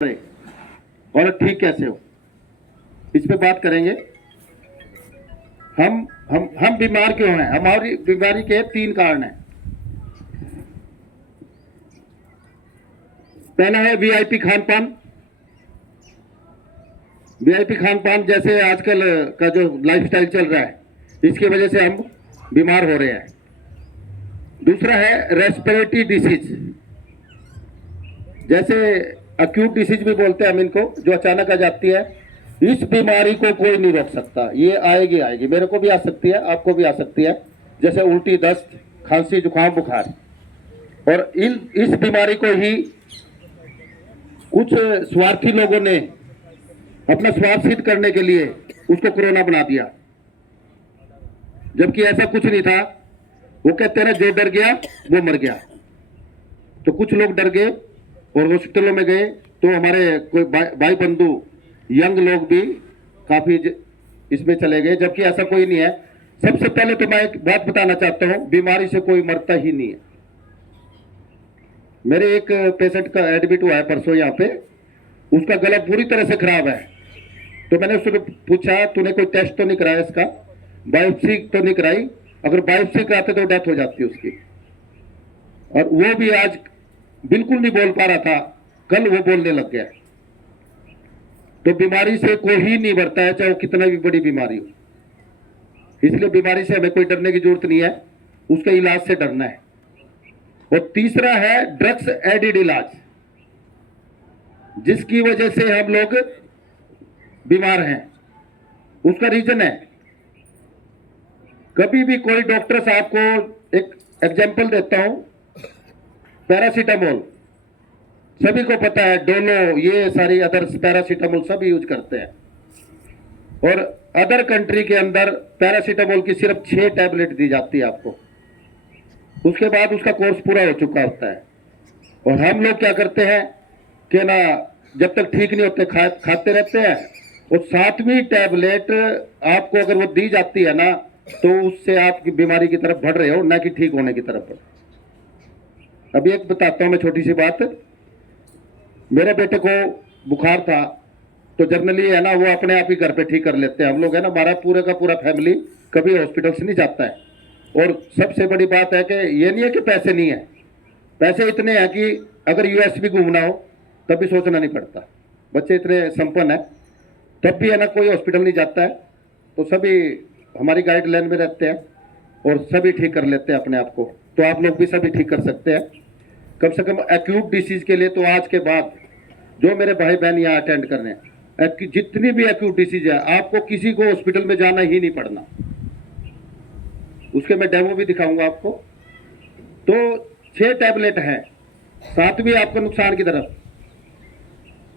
और ठीक कैसे हो, इस पे बात करेंगे। हम बीमार क्यों हैं? हमारी बीमारी के 3 कारण हैं। पहला है वीआईपी खान पान। वीआईपी खान पान जैसे आजकल का जो लाइफस्टाइल चल रहा है, इसकी वजह से हम बीमार हो रहे हैं। दूसरा है रेस्पिरेटरी डिसीज, जैसे अक्यूट डिसीज भी बोलते हैं हम इनको, जो अचानक आ जाती है। इस बीमारी को कोई नहीं रोक सकता, ये आएगी आएगी। मेरे को भी आ सकती है, आपको भी आ सकती है, जैसे उल्टी, दस्त, खांसी, जुकाम, बुखार। और इस बीमारी को ही कुछ स्वार्थी लोगों ने अपना स्वार्थ सिद्ध करने के लिए उसको कोरोना बना दिया, जबकि ऐसा कुछ नहीं था। वो कहते हैं ना, जो डर गया वो मर गया। तो कुछ लोग डर गए और हॉस्पिटलों में गए, तो हमारे कोई भाई बंधु यंग लोग भी काफी इसमें चले गए, जबकि ऐसा कोई नहीं है। सबसे पहले तो मैं एक बात बताना चाहता हूं, बीमारी से कोई मरता ही नहीं है। मेरे एक पेशेंट का एडमिट हुआ है परसों यहाँ पे, उसका गला पूरी तरह से खराब है। तो मैंने उससे पूछा, तूने कोई टेस्ट तो नहीं कराया इसका, बायोप्सी तो नहीं कराई? अगर बायोप्सी कराते तो डेथ हो जाती उसकी। और वो भी आज बिल्कुल नहीं बोल पा रहा था, कल वो बोलने लग गया। तो बीमारी से कोई ही नहीं मरता है, चाहे वो कितना भी बड़ी बीमारी हो। इसलिए बीमारी से हमें कोई डरने की जरूरत नहीं है, उसके इलाज से डरना है। और तीसरा है ड्रग्स एडिड इलाज, जिसकी वजह से हम लोग बीमार हैं। उसका रीजन है, कभी भी कोई डॉक्टर साहब को एक एग्जांपल देता हूं, पैरासीटामोल सभी को पता है, डोलो, ये सारी अदर पैरासीटामोल सब यूज करते हैं। और अदर कंट्री के अंदर पैरासीटामोल की सिर्फ 6 टैबलेट दी जाती है आपको, उसके बाद उसका कोर्स पूरा हो चुका होता है। और हम लोग क्या करते हैं कि ना, जब तक ठीक नहीं होते खाते रहते हैं। और 7वीं टैबलेट आपको अगर वो दी जाती है ना, तो उससे आप बीमारी की तरफ बढ़ रहे हो, ना कि ठीक होने की तरफ। अभी एक बताता हूं मैं छोटी सी बात। मेरे बेटे को बुखार था, तो जनरली है ना, वो अपने आप ही घर पे ठीक कर लेते हैं। हम लोग है ना, हमारा पूरे का पूरा फैमिली कभी हॉस्पिटल से नहीं जाता है। और सबसे बड़ी बात है कि ये नहीं है कि पैसे नहीं है, पैसे इतने हैं कि अगर यूएस भी घूमना हो तब भी सोचना नहीं पड़ता। बच्चे इतने संपन्न है, तब भी है ना कोई हॉस्पिटल नहीं जाता है। तो सभी हमारी गाइडलाइन में रहते हैं और सभी ठीक कर लेते हैं अपने आप को। तो आप लोग भी सभी ठीक कर सकते हैं, कम से कम एक्यूट डिसीज के लिए। तो आज के बाद जो मेरे भाई बहन यहाँ अटेंड कर रहे हैं, जितनी भी एक्यूट डिसीज है, आपको किसी को हॉस्पिटल में जाना ही नहीं पड़ना। उसके मैं डेमो भी दिखाऊंगा आपको। तो 6 टैबलेट हैं, 7वीं आपका नुकसान की तरफ।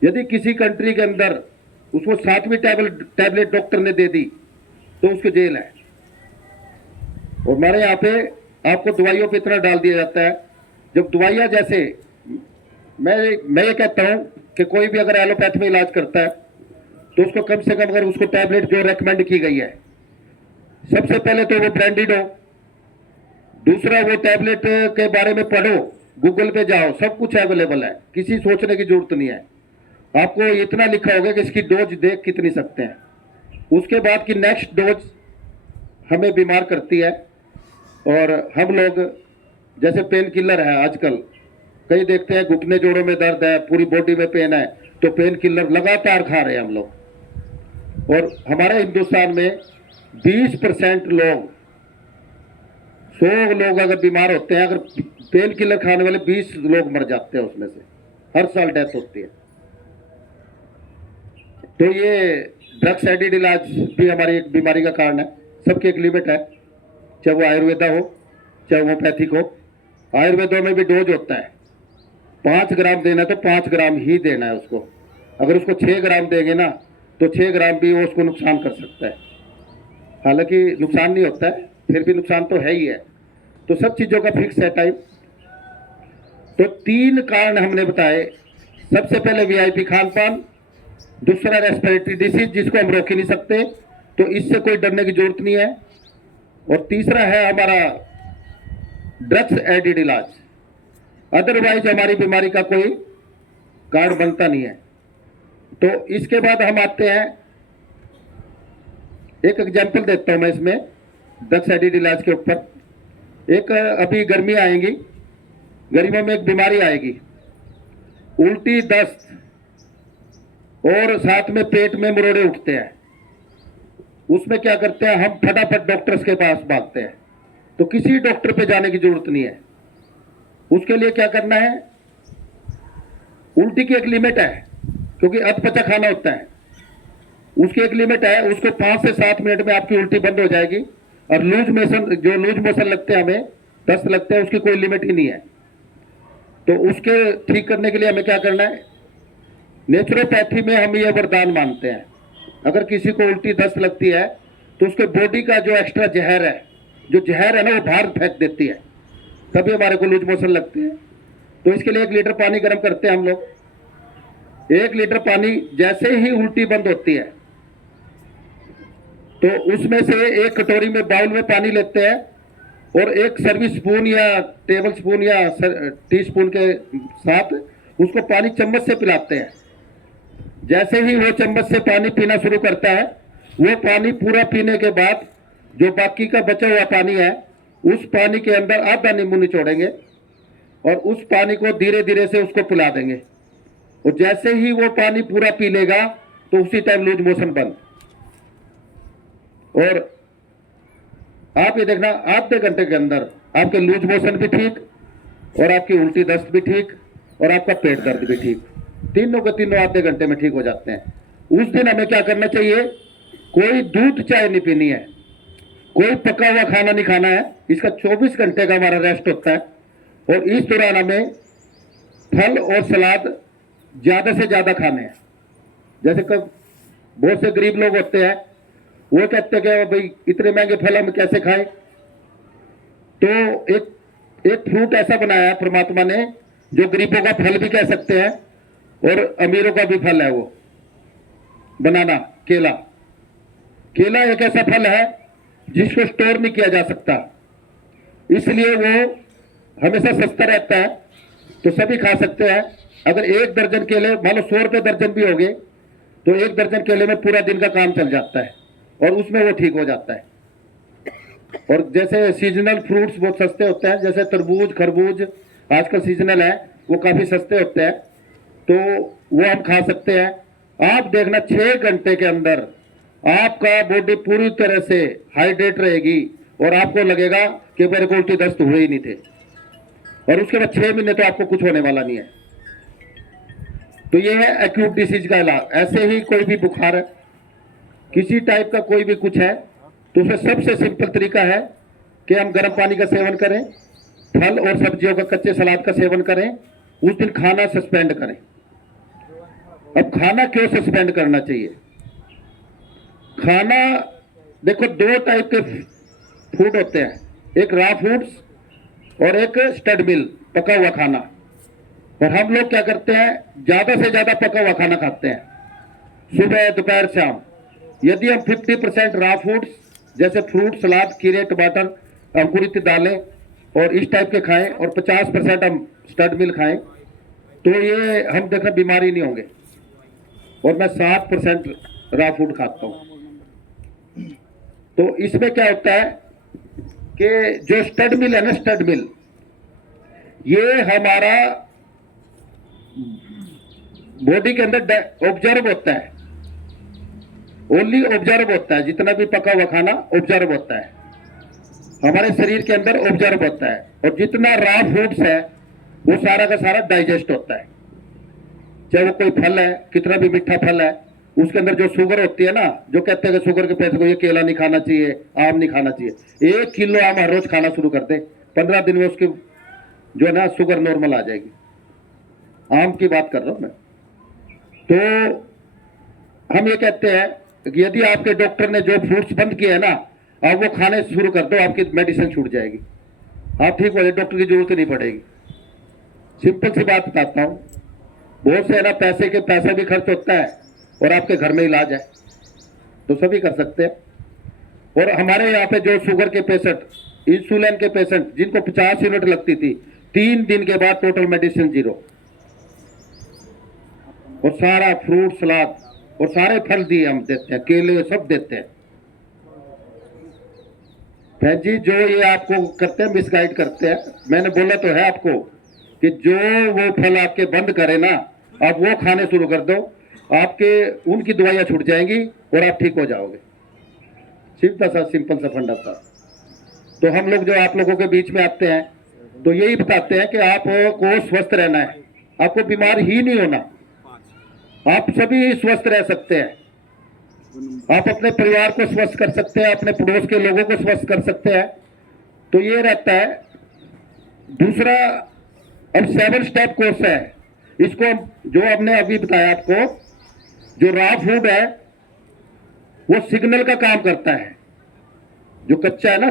यदि किसी कंट्री के अंदर उसको 7वीं टैबलेट डॉक्टर ने दे दी, तो उसको जेल है। और हमारे यहाँ पे आपको दवाइयों पे इतना डाल दिया जाता है, जब दवाइयां जैसे मैं ये कहता हूं कि कोई भी अगर एलोपैथ में इलाज करता है, तो उसको कम से कम अगर उसको टैबलेट जो रेकमेंड की गई है, सबसे पहले तो वो ब्रांडेड हो। दूसरा, वो टैबलेट के बारे में पढ़ो, गूगल पे जाओ, सब कुछ अवेलेबल है, किसी सोचने की जरूरत नहीं है। आपको इतना लिखा होगा कि इसकी डोज देख कितनी सकते हैं, उसके बाद की नेक्स्ट डोज हमें बीमार करती है। और हम लोग जैसे पेन किलर है आजकल, कई देखते हैं घुटने जोड़ों में दर्द है, पूरी बॉडी में पेन है, तो पेन किलर लगातार खा रहे हैं हम लोग। और हमारे हिंदुस्तान में 20% लोग, 100 लोग अगर बीमार होते हैं, अगर पेन किलर खाने वाले 20 लोग मर जाते हैं, उसमें से हर साल डेथ होती है। तो ये ड्रग्स एडिड इलाज भी हमारी एक बीमारी का कारण है। सबकी एक लिमिट है, चाहे वो आयुर्वेदा हो चाहे होम्योपैथिक हो। आयुर्वेदों में भी डोज होता है, 5 ग्राम देना है तो 5 ग्राम ही देना है उसको। अगर उसको 6 ग्राम देंगे ना, तो 6 ग्राम भी वो उसको नुकसान कर सकता है। हालांकि नुकसान नहीं होता है, फिर भी नुकसान तो है ही है। तो सब चीजों का फिक्स है टाइम। तो 3 कारण हमने बताए। सबसे पहले वीआईपी खान पान, दूसरा रेस्पिरेटरी डिसीज जिसको हम रोक ही नहीं सकते, तो इससे कोई डरने की जरूरत नहीं है। और तीसरा है हमारा ड्रग्स एडिड इलाज, अदरवाइज हमारी बीमारी का कोई कारण बनता नहीं है। तो इसके बाद हम आते हैं, एक एग्जाम्पल देता हूं मैं इसमें ड्रग एडिक्ट इलाज के ऊपर। एक अभी गर्मी आएंगी, गर्मियों में एक बीमारी आएगी, उल्टी, दस्त और साथ में पेट में मरोड़े उठते हैं। उसमें क्या करते हैं, हम फटाफट डॉक्टर्स के पास भागते हैं। तो किसी डॉक्टर पे जाने की जरूरत नहीं है। उसके लिए क्या करना है, उल्टी की एक लिमिट है, क्योंकि अधपचा खाना होता है, उसकी एक लिमिट है। उसको 5 से 7 मिनट में आपकी उल्टी बंद हो जाएगी। और लूज मोशन, जो लूज मोशन लगते हैं हमें, दस्त लगते हैं, उसकी कोई लिमिट ही नहीं है। तो उसके ठीक करने के लिए हमें क्या करना है, नेचुरोपैथी में हम ये वरदान मानते हैं, अगर किसी को उल्टी दस्त लगती है तो उसके बॉडी का जो एक्स्ट्रा जहर है, जो जहर है ना, वो बाहर फेंक देती है, तभी हमारे को लूज मोशन लगते हैं। तो इसके लिए 1 लीटर पानी गर्म करते हैं हम लोग। 1 लीटर पानी, जैसे ही उल्टी बंद होती है तो उसमें से 1 कटोरी में, बाउल में पानी लेते हैं और 1 सर्विस स्पून या टेबल स्पून या टी स्पून के साथ उसको पानी चम्मच से पिलाते हैं। जैसे ही वो चम्मच से पानी पीना शुरू करता है, वो पानी पूरा पीने के बाद जो बाकी का बचा हुआ पानी है, उस पानी के अंदर आधा नींबू निचोड़ेंगे और उस पानी को धीरे धीरे से उसको पिला देंगे। और जैसे ही वो पानी पूरा पी लेगा तो उसी टाइम लूज मोशन बंद। और आप ये देखना, आधे घंटे के अंदर आपके लूज मोशन भी ठीक, और आपकी उल्टी दस्त भी ठीक, और आपका पेट दर्द भी ठीक, तीनों के तीनों आधे घंटे में ठीक हो जाते हैं। उस दिन हमें क्या करना चाहिए, कोई दूध चाय नहीं पीनी है, कोई पका हुआ खाना नहीं खाना है। इसका 24 घंटे का हमारा रेस्ट होता है। और इस दौरान हमें फल और सलाद ज्यादा से ज्यादा खाने हैं। जैसे कब बहुत से गरीब लोग होते हैं, वो कहते हैं कि भाई इतने महंगे फल हम कैसे खाएं। तो एक फ्रूट ऐसा बनाया है परमात्मा ने, जो गरीबों का फल भी कह सकते हैं और अमीरों का भी फल है, वो बनाना, केला। केला एक ऐसा फल है जिसको स्टोर नहीं किया जा सकता, इसलिए वो हमेशा सस्ता रहता है, तो सभी खा सकते हैं। अगर 1 दर्जन केले, मान लो 100 रुपये दर्जन भी हो गए, तो 1 दर्जन केले में पूरा दिन का काम चल जाता है और उसमें वो ठीक हो जाता है। और जैसे सीजनल फ्रूट्स बहुत सस्ते होते हैं, जैसे तरबूज, खरबूज आजकल सीजनल है, वो काफी सस्ते होते हैं, तो वो हम खा सकते हैं। आप देखना 6 घंटे के अंदर आपका बॉडी पूरी तरह से हाइड्रेट रहेगी और आपको लगेगा कि मेरे को उल्टी दस्त हुए ही नहीं थे। और उसके बाद 6 महीने तो आपको कुछ होने वाला नहीं है। तो ये है एक्यूट डिसीज का इलाज। ऐसे ही कोई भी बुखार है, किसी टाइप का कोई भी कुछ है, तो उसमें सबसे सिंपल तरीका है कि हम गर्म पानी का सेवन करें, फल और सब्जियों का, कच्चे सलाद का सेवन करें, उस दिन खाना सस्पेंड करें। अब खाना क्यों सस्पेंड करना चाहिए, खाना देखो 2 टाइप के फूड होते हैं, एक रॉ फूड्स और एक स्टड मिल, पका हुआ खाना। और हम लोग क्या करते हैं, ज्यादा से ज्यादा पका हुआ खाना खाते हैं, सुबह, दोपहर, शाम। यदि हम 50% रॉ फूड्स जैसे फ्रूट, सलाद, खीरे, टमाटर, अंकुरित दालें और इस टाइप के खाएं और 50% हम स्टड मिल खाएं, तो ये हम देखना बीमारी नहीं होंगे। और मैं 7% रॉ फूड खाता हूं। तो इसमें क्या होता है कि जो स्टड मिल है ना, स्टड मिल, ये हमारा बॉडी के अंदर ऑब्जर्व होता है, ओनली ऑब्जर्व होता है। जितना भी पका हुआ खाना ऑब्जर्व होता है, हमारे शरीर के अंदर ऑब्जर्व होता है। और जितना रॉ फूड्स है वो सारा का सारा डाइजेस्ट होता है। चाहे वो कोई फल है, कितना भी मीठा फल है, उसके अंदर जो शुगर होती है ना, जो कहते हैं कि शुगर के पेशेंट को ये केला नहीं खाना चाहिए, आम नहीं खाना चाहिए। 1 किलो आम हर रोज खाना शुरू कर दे, 15 दिन में उसकी जो है ना शुगर नॉर्मल आ जाएगी। आम की बात कर रहा हूं मैं। तो हम ये कहते हैं कि यदि आपके डॉक्टर ने जो फ्रूट्स बंद किए हैं ना, आप वो खाने शुरू कर दो, आपकी मेडिसिन छूट जाएगी, आप ठीक हो जाए, डॉक्टर की जरूरत नहीं पड़ेगी। सिंपल सी बात बताता हूँ, बहुत से है ना पैसा भी खर्च होता है और आपके घर में इलाज है, तो सभी कर सकते हैं। और हमारे यहाँ पे जो शुगर के पेशेंट, इंसुलिन के पेशेंट, जिनको 50 यूनिट लगती थी, 3 दिन के बाद टोटल मेडिसिन 0। और सारा फ्रूट सलाद और सारे फल दिए हम देते हैं, केले सब देते हैं। बहन जी जो ये आपको करते हैं, मिसगाइड करते हैं, मैंने बोला तो है आपको कि जो वो फल आपके बंद करे ना, आप वो खाने शुरू कर दो, आपके उनकी दवाइयां छूट जाएंगी और आप ठीक हो जाओगे। सिंपल सा फंडा था। तो हम लोग जो आप लोगों के बीच में आते हैं तो यही बताते हैं कि आपको स्वस्थ रहना है, आपको बीमार ही नहीं होना, आप सभी स्वस्थ रह सकते हैं। आप अपने परिवार को स्वस्थ कर सकते हैं, अपने पड़ोस के लोगों को स्वस्थ कर सकते हैं। तो ये रहता है। दूसरा, अब 7 स्टेप कोर्स है, इसको जो हमने अभी बताया आपको, जो रॉ फूड है वो सिग्नल का काम करता है। जो कच्चा है ना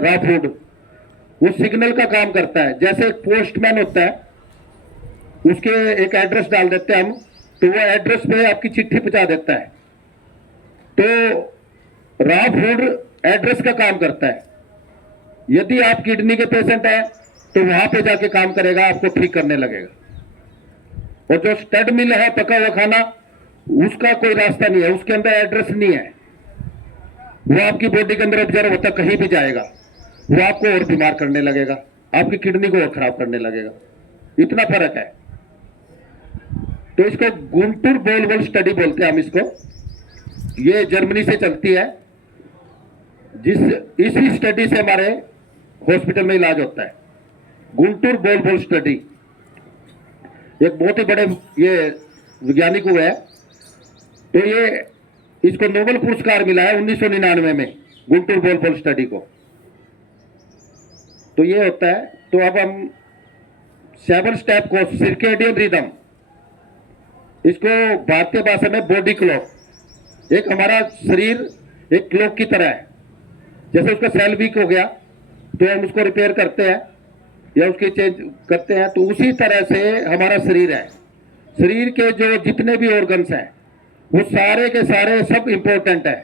रॉ फूड, वो सिग्नल का काम करता है। जैसे एक पोस्टमैन होता है, उसके एक एड्रेस डाल देते हैं हम, तो वो एड्रेस पे आपकी चिट्ठी पहुंचा देता है। तो रॉ फूड एड्रेस का काम करता है। यदि आप किडनी के पेशेंट हैं तो वहां पे जाके काम करेगा, आपको ठीक करने लगेगा। और जो स्टड मिल है, पका हुआ खाना, उसका कोई रास्ता नहीं है, उसके अंदर एड्रेस नहीं है, वो आपकी बॉडी के अंदर ऑब्जर्व होता, कहीं भी जाएगा, वो आपको और बीमार करने लगेगा, आपकी किडनी को और खराब करने लगेगा। इतना फर्क है। तो इसको गुंटूर बोलबोल स्टडी बोलते हैं हम इसको। ये जर्मनी से चलती है, इसी स्टडी से हमारे हॉस्पिटल में इलाज होता है। गुंटूर बोलबोल स्टडी एक बहुत ही बड़े ये वैज्ञानिक हुए हैं। तो ये इसको नोबेल पुरस्कार मिला है 1999 में, गुंटूर बोलबोल स्टडी को। तो ये होता है। तो अब हम 7 स्टेप कोर्स, सर्केडियन रिदम, इसको भारतीय भाषा में बॉडी क्लॉक, एक हमारा शरीर एक क्लॉक की तरह है। जैसे उसका सेल वीक हो गया तो हम उसको रिपेयर करते हैं या उसकी चेंज करते हैं, तो उसी तरह से हमारा शरीर है। शरीर के जो जितने भी ऑर्गन्स हैं वो सारे के सारे सब इंपॉर्टेंट है।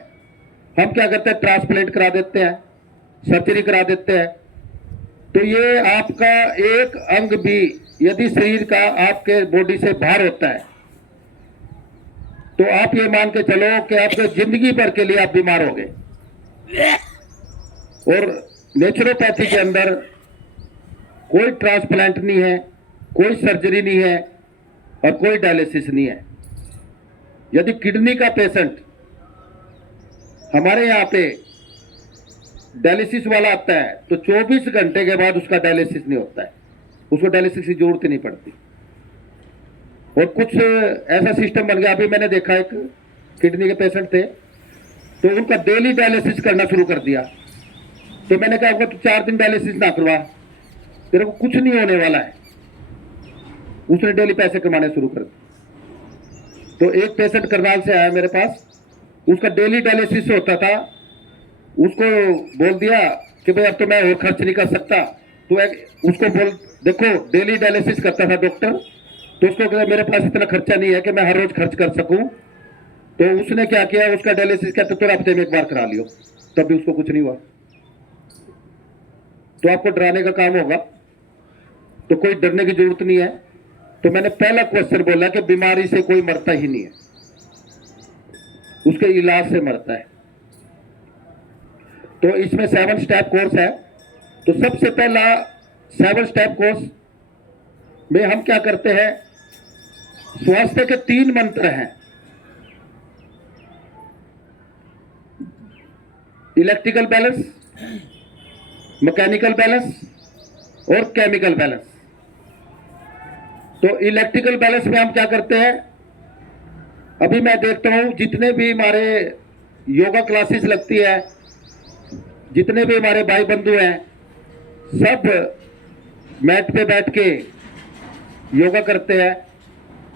हम क्या करते हैं, ट्रांसप्लांट करा देते हैं, सर्जरी करा देते हैं। तो ये आपका एक अंग भी यदि शरीर का आपके बॉडी से बाहर होता है तो आप ये मान के चलो कि आपके जिंदगी भर के लिए आप बीमार हो गए। और नेचुरोपैथी के अंदर कोई ट्रांसप्लांट नहीं है, कोई सर्जरी नहीं है और कोई डायलिसिस नहीं है। यदि किडनी का पेशेंट हमारे यहाँ पे डायलिसिस वाला आता है तो 24 घंटे के बाद उसका डायलिसिस नहीं होता है, उसको डायलिसिस की जरूरत ही नहीं पड़ती। और कुछ ऐसा सिस्टम बन गया, अभी मैंने देखा एक किडनी के पेशेंट थे तो उनका डेली डायलिसिस करना शुरू कर दिया। तो मैंने कहा तो 4 दिन डायलिसिस ना करवा, तेरे को कुछ नहीं होने वाला है। उसने डेली पैसे कमाने शुरू कर दिए। तो एक पेशेंट करनाल से आया मेरे पास, उसका डेली डायलिसिस होता था, उसको बोल दिया कि भाई अब तो मैं और खर्च नहीं कर सकता। तो उसको बोल, देखो डेली डायलिसिस करता था डॉक्टर, तो उसको कहता मेरे पास इतना खर्चा नहीं है कि मैं हर रोज खर्च कर सकूं। तो उसने क्या किया, उसका डायलिसिस कहते तो हफ्ते में एक बार करा लियो, तब भी उसको कुछ नहीं हुआ। तो आपको डराने का काम होगा, तो कोई डरने की जरूरत नहीं है। तो मैंने पहला क्वेश्चन बोला कि बीमारी से कोई मरता ही नहीं है, उसके इलाज से मरता है। तो इसमें 7 स्टेप कोर्स है। तो सबसे पहला 7 स्टेप कोर्स में हम क्या करते हैं, स्वास्थ्य के 3 मंत्र हैं। इलेक्ट्रिकल बैलेंस, मैकेनिकल बैलेंस और केमिकल बैलेंस। तो इलेक्ट्रिकल बैलेंस में हम क्या करते हैं, अभी मैं देखता हूं जितने भी हमारे योगा क्लासेस लगती है, जितने भी हमारे भाई बंधु हैं, सब मैट पे बैठ के योगा करते हैं।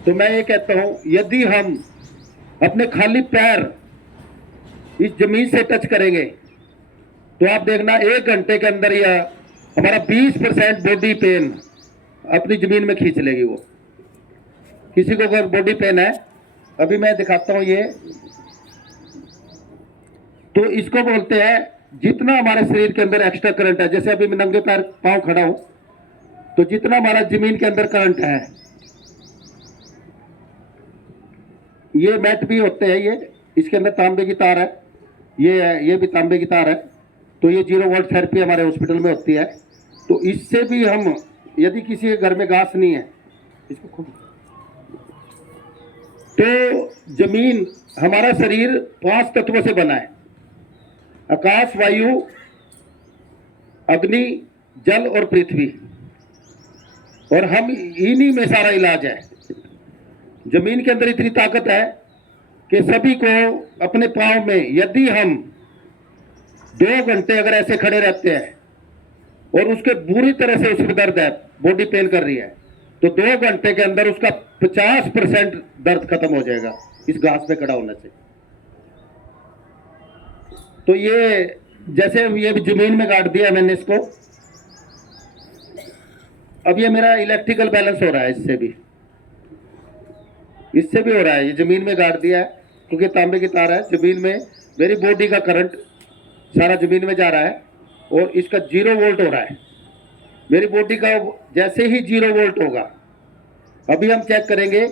तो मैं ये कहता हूं, यदि हम अपने खाली पैर इस जमीन से टच करेंगे तो आप देखना 1 घंटे के अंदर या हमारा 20% बॉडी पेन अपनी जमीन में खींच लेगी। वो किसी को अगर बॉडी पेन है, अभी मैं दिखाता हूं ये, तो इसको बोलते हैं जितना हमारे शरीर के अंदर एक्स्ट्रा करंट है। जैसे अभी मैं नंगे पैर पांव खड़ा हूं, तो जितना हमारा जमीन के अंदर करंट है ये मैट भी होते हैं, ये इसके अंदर तांबे की तार है, ये भी तांबे की तार है। तो ये 0 वोल्ट थेरेपी हमारे हॉस्पिटल में होती है। तो इससे भी हम, यदि किसी के घर में घास नहीं है, इसको खोल, तो जमीन, हमारा शरीर 5 तत्वों से बना है, आकाश, वायु, अग्नि, जल और पृथ्वी, और हम इन्हीं में सारा इलाज है। जमीन के अंदर इतनी ताकत है कि सभी को अपने पाँव में, यदि हम 2 घंटे अगर ऐसे खड़े रहते हैं और उसके बुरी तरह से उसमें दर्द है, बॉडी पेन कर रही है, तो 2 घंटे के अंदर उसका 50% दर्द खत्म हो जाएगा इस घास पे खड़ा होने से। तो ये जैसे ये भी जमीन में गाड़ दिया मैंने इसको, अब ये मेरा इलेक्ट्रिकल बैलेंस हो रहा है, इससे भी हो रहा है। ये जमीन में गाड़ दिया है क्योंकि तांबे की तार है, जमीन में मेरी बॉडी का करंट सारा जमीन में जा रहा है और इसका 0 वोल्ट हो रहा है। मेरी बॉडी का जैसे ही 0 वोल्ट होगा, अभी हम चेक करेंगे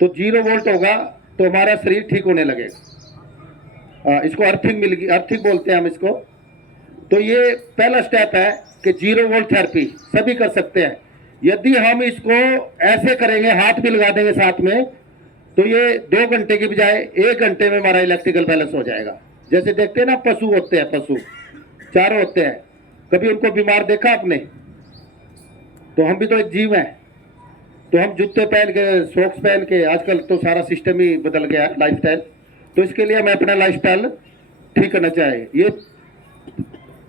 तो 0 वोल्ट होगा तो हमारा शरीर ठीक होने लगेगा। इसको अर्थिंग मिलेगी, अर्थिंग बोलते हैं हम इसको। तो ये पहला स्टेप है कि 0 वोल्ट थेरेपी सभी कर सकते हैं। यदि हम इसको ऐसे करेंगे, हाथ भी लगा देंगे साथ में, तो ये 2 घंटे की बजाय 1 घंटे में हमारा इलेक्ट्रिकल बैलेंस हो जाएगा। जैसे देखते हैं ना, पशु होते हैं, पशु चारों होते हैं, कभी उनको बीमार देखा आपने? तो हम भी तो एक जीव हैं। तो हम जूते पहन के, सॉक्स पहन के, आजकल तो सारा सिस्टम ही बदल गया है, लाइफस्टाइल। तो इसके लिए हमें अपना लाइफस्टाइल ठीक करना चाहिए। ये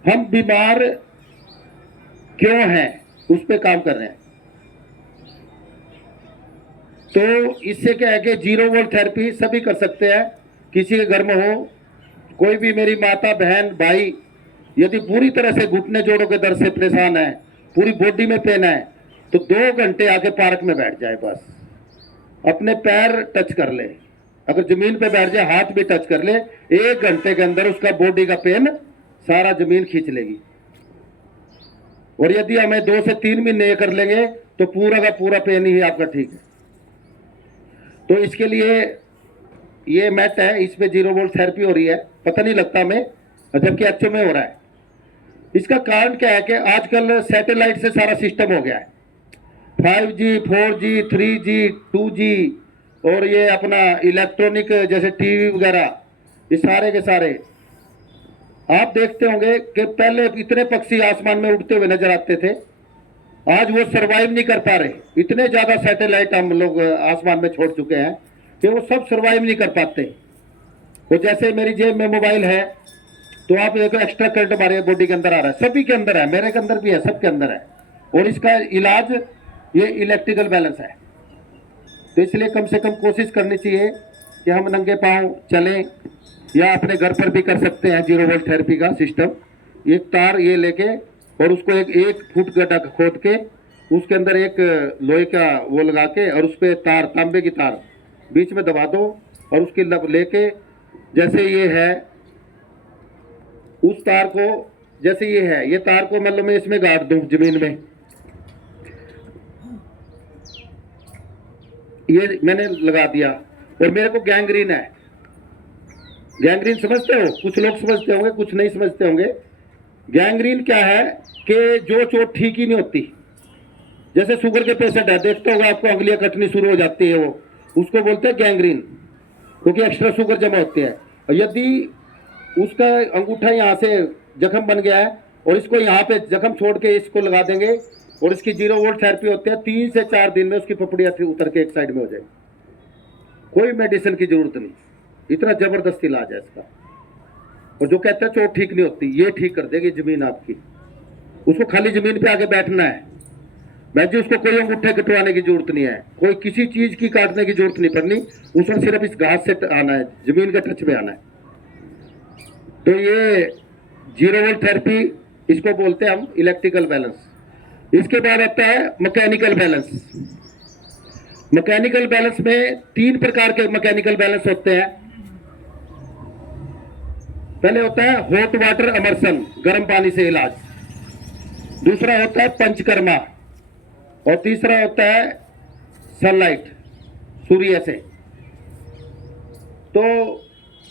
हम बीमार क्यों हैं, उस पर काम कर रहे हैं। तो इससे क्या है कि 0 वोल्ट थेरेपी सभी कर सकते हैं। किसी के घर में हो, कोई भी, मेरी माता, बहन, भाई यदि पूरी तरह से घुटने जोड़ों के दर्द से परेशान है, पूरी बॉडी में पेन है, तो 2 घंटे आके पार्क में बैठ जाए, बस अपने पैर टच कर ले, अगर जमीन पे बैठ जाए हाथ भी टच कर ले, 1 घंटे के अंदर उसका बॉडी का पेन सारा जमीन खींच लेगी। और यदि हमें 2 से 3 महीने ये कर लेंगे तो पूरा का पूरा पेन ही आपका ठीक है। तो इसके लिए ये मैट है, इसमें 0 वोल्ट थेरेपी हो रही है, पता नहीं लगता हमें, जबकि अच्छे में हो रहा है। इसका कारण क्या है कि आजकल सैटेलाइट से सारा सिस्टम हो गया है, 5G, 4G, 3G, 2G, और ये अपना इलेक्ट्रॉनिक जैसे टीवी वगैरह, ये सारे के सारे आप देखते होंगे कि पहले इतने पक्षी आसमान में उड़ते हुए नजर आते थे, आज वो सरवाइव नहीं कर पा रहे। इतने ज्यादा सैटेलाइट हम लोग आसमान में छोड़ चुके हैं कि वो सब सरवाइव नहीं कर पाते। वो जैसे मेरी जेब में मोबाइल है, तो आप देखो एक्स्ट्रा करंट हमारे बॉडी के अंदर आ रहा है, सभी के अंदर है, मेरे के अंदर भी है, सबके अंदर है। और इसका इलाज ये इलेक्ट्रिकल बैलेंस है। तो इसलिए कम से कम कोशिश करनी चाहिए कि हम नंगे पांव चलें, या अपने घर पर भी कर सकते हैं 0 वोल्ट थेरेपी का सिस्टम। एक तार ये लेके और उसको एक फुट गड्ढा खोद के उसके अंदर एक लोहे का वो लगा के और उस पर तार, तांबे की तार बीच में दबा दो, और उसकी लब लेके जैसे ये है, उस तार को, जैसे ये है, ये तार को मतलब मैं इसमें गाड़ दूं जमीन में, ये मैंने लगा दिया, और मेरे को गैंग्रीन है। गैंग्रीन समझते हो? कुछ लोग समझते होंगे, कुछ नहीं समझते होंगे। गैंग्रीन क्या है कि जो चोट ठीक ही नहीं होती, जैसे शुगर के पेशेंट है, देखते होगा आपको, अंगलियां कटनी शुरू हो जाती है, वो उसको बोलते हैं गैंग्रीन, क्योंकि एक्स्ट्रा शुगर जमा होती है। और यदि उसका अंगूठा यहाँ से जख्म बन गया है और इसको यहाँ पे जख्म छोड़ के इसको लगा देंगे, और इसकी 0 वोल्ट थेरेपी होती है, 3 से 4 दिन में उसकी पपड़ियाँ उतर के एक साइड में हो जाएगी। कोई मेडिसिन की जरूरत नहीं, इतना जबरदस्त इलाज है इसका। और जो कहता है चोट ठीक नहीं होती, ये ठीक कर देगी जमीन आपकी। उसको खाली जमीन पे आके बैठना है, मैं जी, उसको कोई अंगूठे कटवाने की जरूरत नहीं है, कोई किसी चीज की काटने की जरूरत नहीं पड़नी, उसमें सिर्फ इस घास से आना है, जमीन के टच में आना है। तो ये 0 वोल्ट थेरेपी, इसको बोलते हैं हम इलेक्ट्रिकल बैलेंस। इसके बाद आता है मैकेनिकल बैलेंस। मैकेनिकल बैलेंस में 3 प्रकार के मैकेनिकल बैलेंस होते हैं। पहले होता है हॉट वाटर इमर्शन, गर्म पानी से इलाज। दूसरा होता है पंचकर्मा, और तीसरा होता है सनलाइट, सूर्य से। तो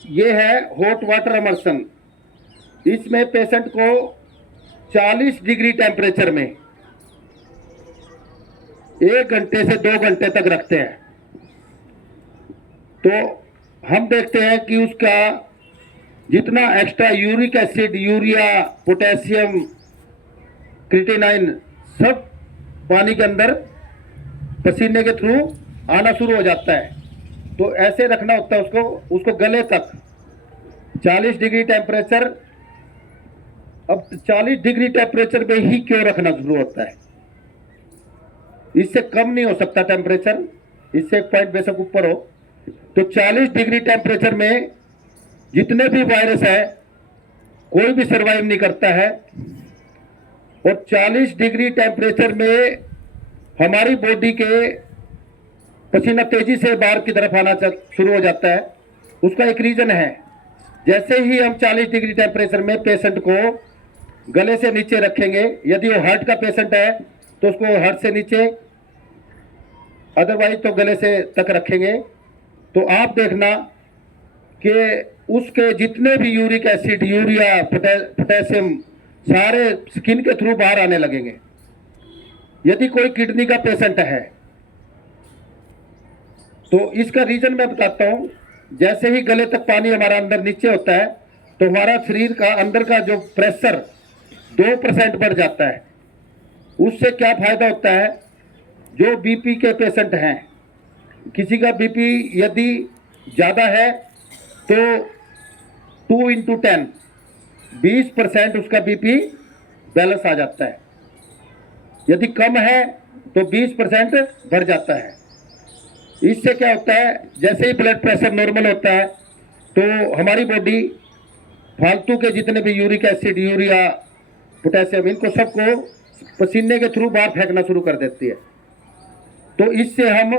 ये है हॉट वाटर इमर्शन। इसमें पेशेंट को 40 डिग्री टेम्परेचर में 1 घंटे से 2 घंटे तक रखते हैं। तो हम देखते हैं कि उसका जितना extra uric acid, urea, potassium, creatinine सब पानी के अंदर पसीने के थ्रू आना शुरू हो जाता है। तो ऐसे रखना होता है उसको गले तक 40 डिग्री टेम्परेचर। अब 40 डिग्री टेम्परेचर में ही क्यों रखना शुरू होता है? इससे कम नहीं हो सकता टेम्परेचर, इससे एक पॉइंट बेशक ऊपर हो। तो 40 डिग्री टेम्परेचर में जितने भी वायरस है कोई भी सरवाइव नहीं करता है। और 40 डिग्री टेम्परेचर में हमारी बॉडी के पसीना तेजी से बाहर की तरफ आना शुरू हो जाता है। उसका एक रीजन है, जैसे ही हम 40 डिग्री टेम्परेचर में पेशेंट को गले से नीचे रखेंगे, यदि वो हार्ट का पेशेंट है तो उसको हार्ट से नीचे, अदरवाइज तो गले से तक रखेंगे, तो आप देखना कि उसके जितने भी यूरिक एसिड, यूरिया, पोटेशियम सारे स्किन के थ्रू बाहर आने लगेंगे। यदि कोई किडनी का पेशेंट है तो इसका रीजन मैं बताता हूं। जैसे ही गले तक पानी हमारा अंदर नीचे होता है तो हमारा शरीर का अंदर का जो प्रेशर 2% बढ़ जाता है। उससे क्या फायदा होता है? जो बीपी के पेशेंट हैं, किसी का बीपी यदि ज़्यादा है तो 2 into 10 20% उसका बीपी बैलेंस आ जाता है। यदि कम है तो 20% बढ़ जाता है। इससे क्या होता है, जैसे ही ब्लड प्रेशर नॉर्मल होता है तो हमारी बॉडी फालतू के जितने भी यूरिक एसिड, यूरिया, पोटेशियम, इनको सबको पसीने के थ्रू बाहर फेंकना शुरू कर देती है। तो इससे हम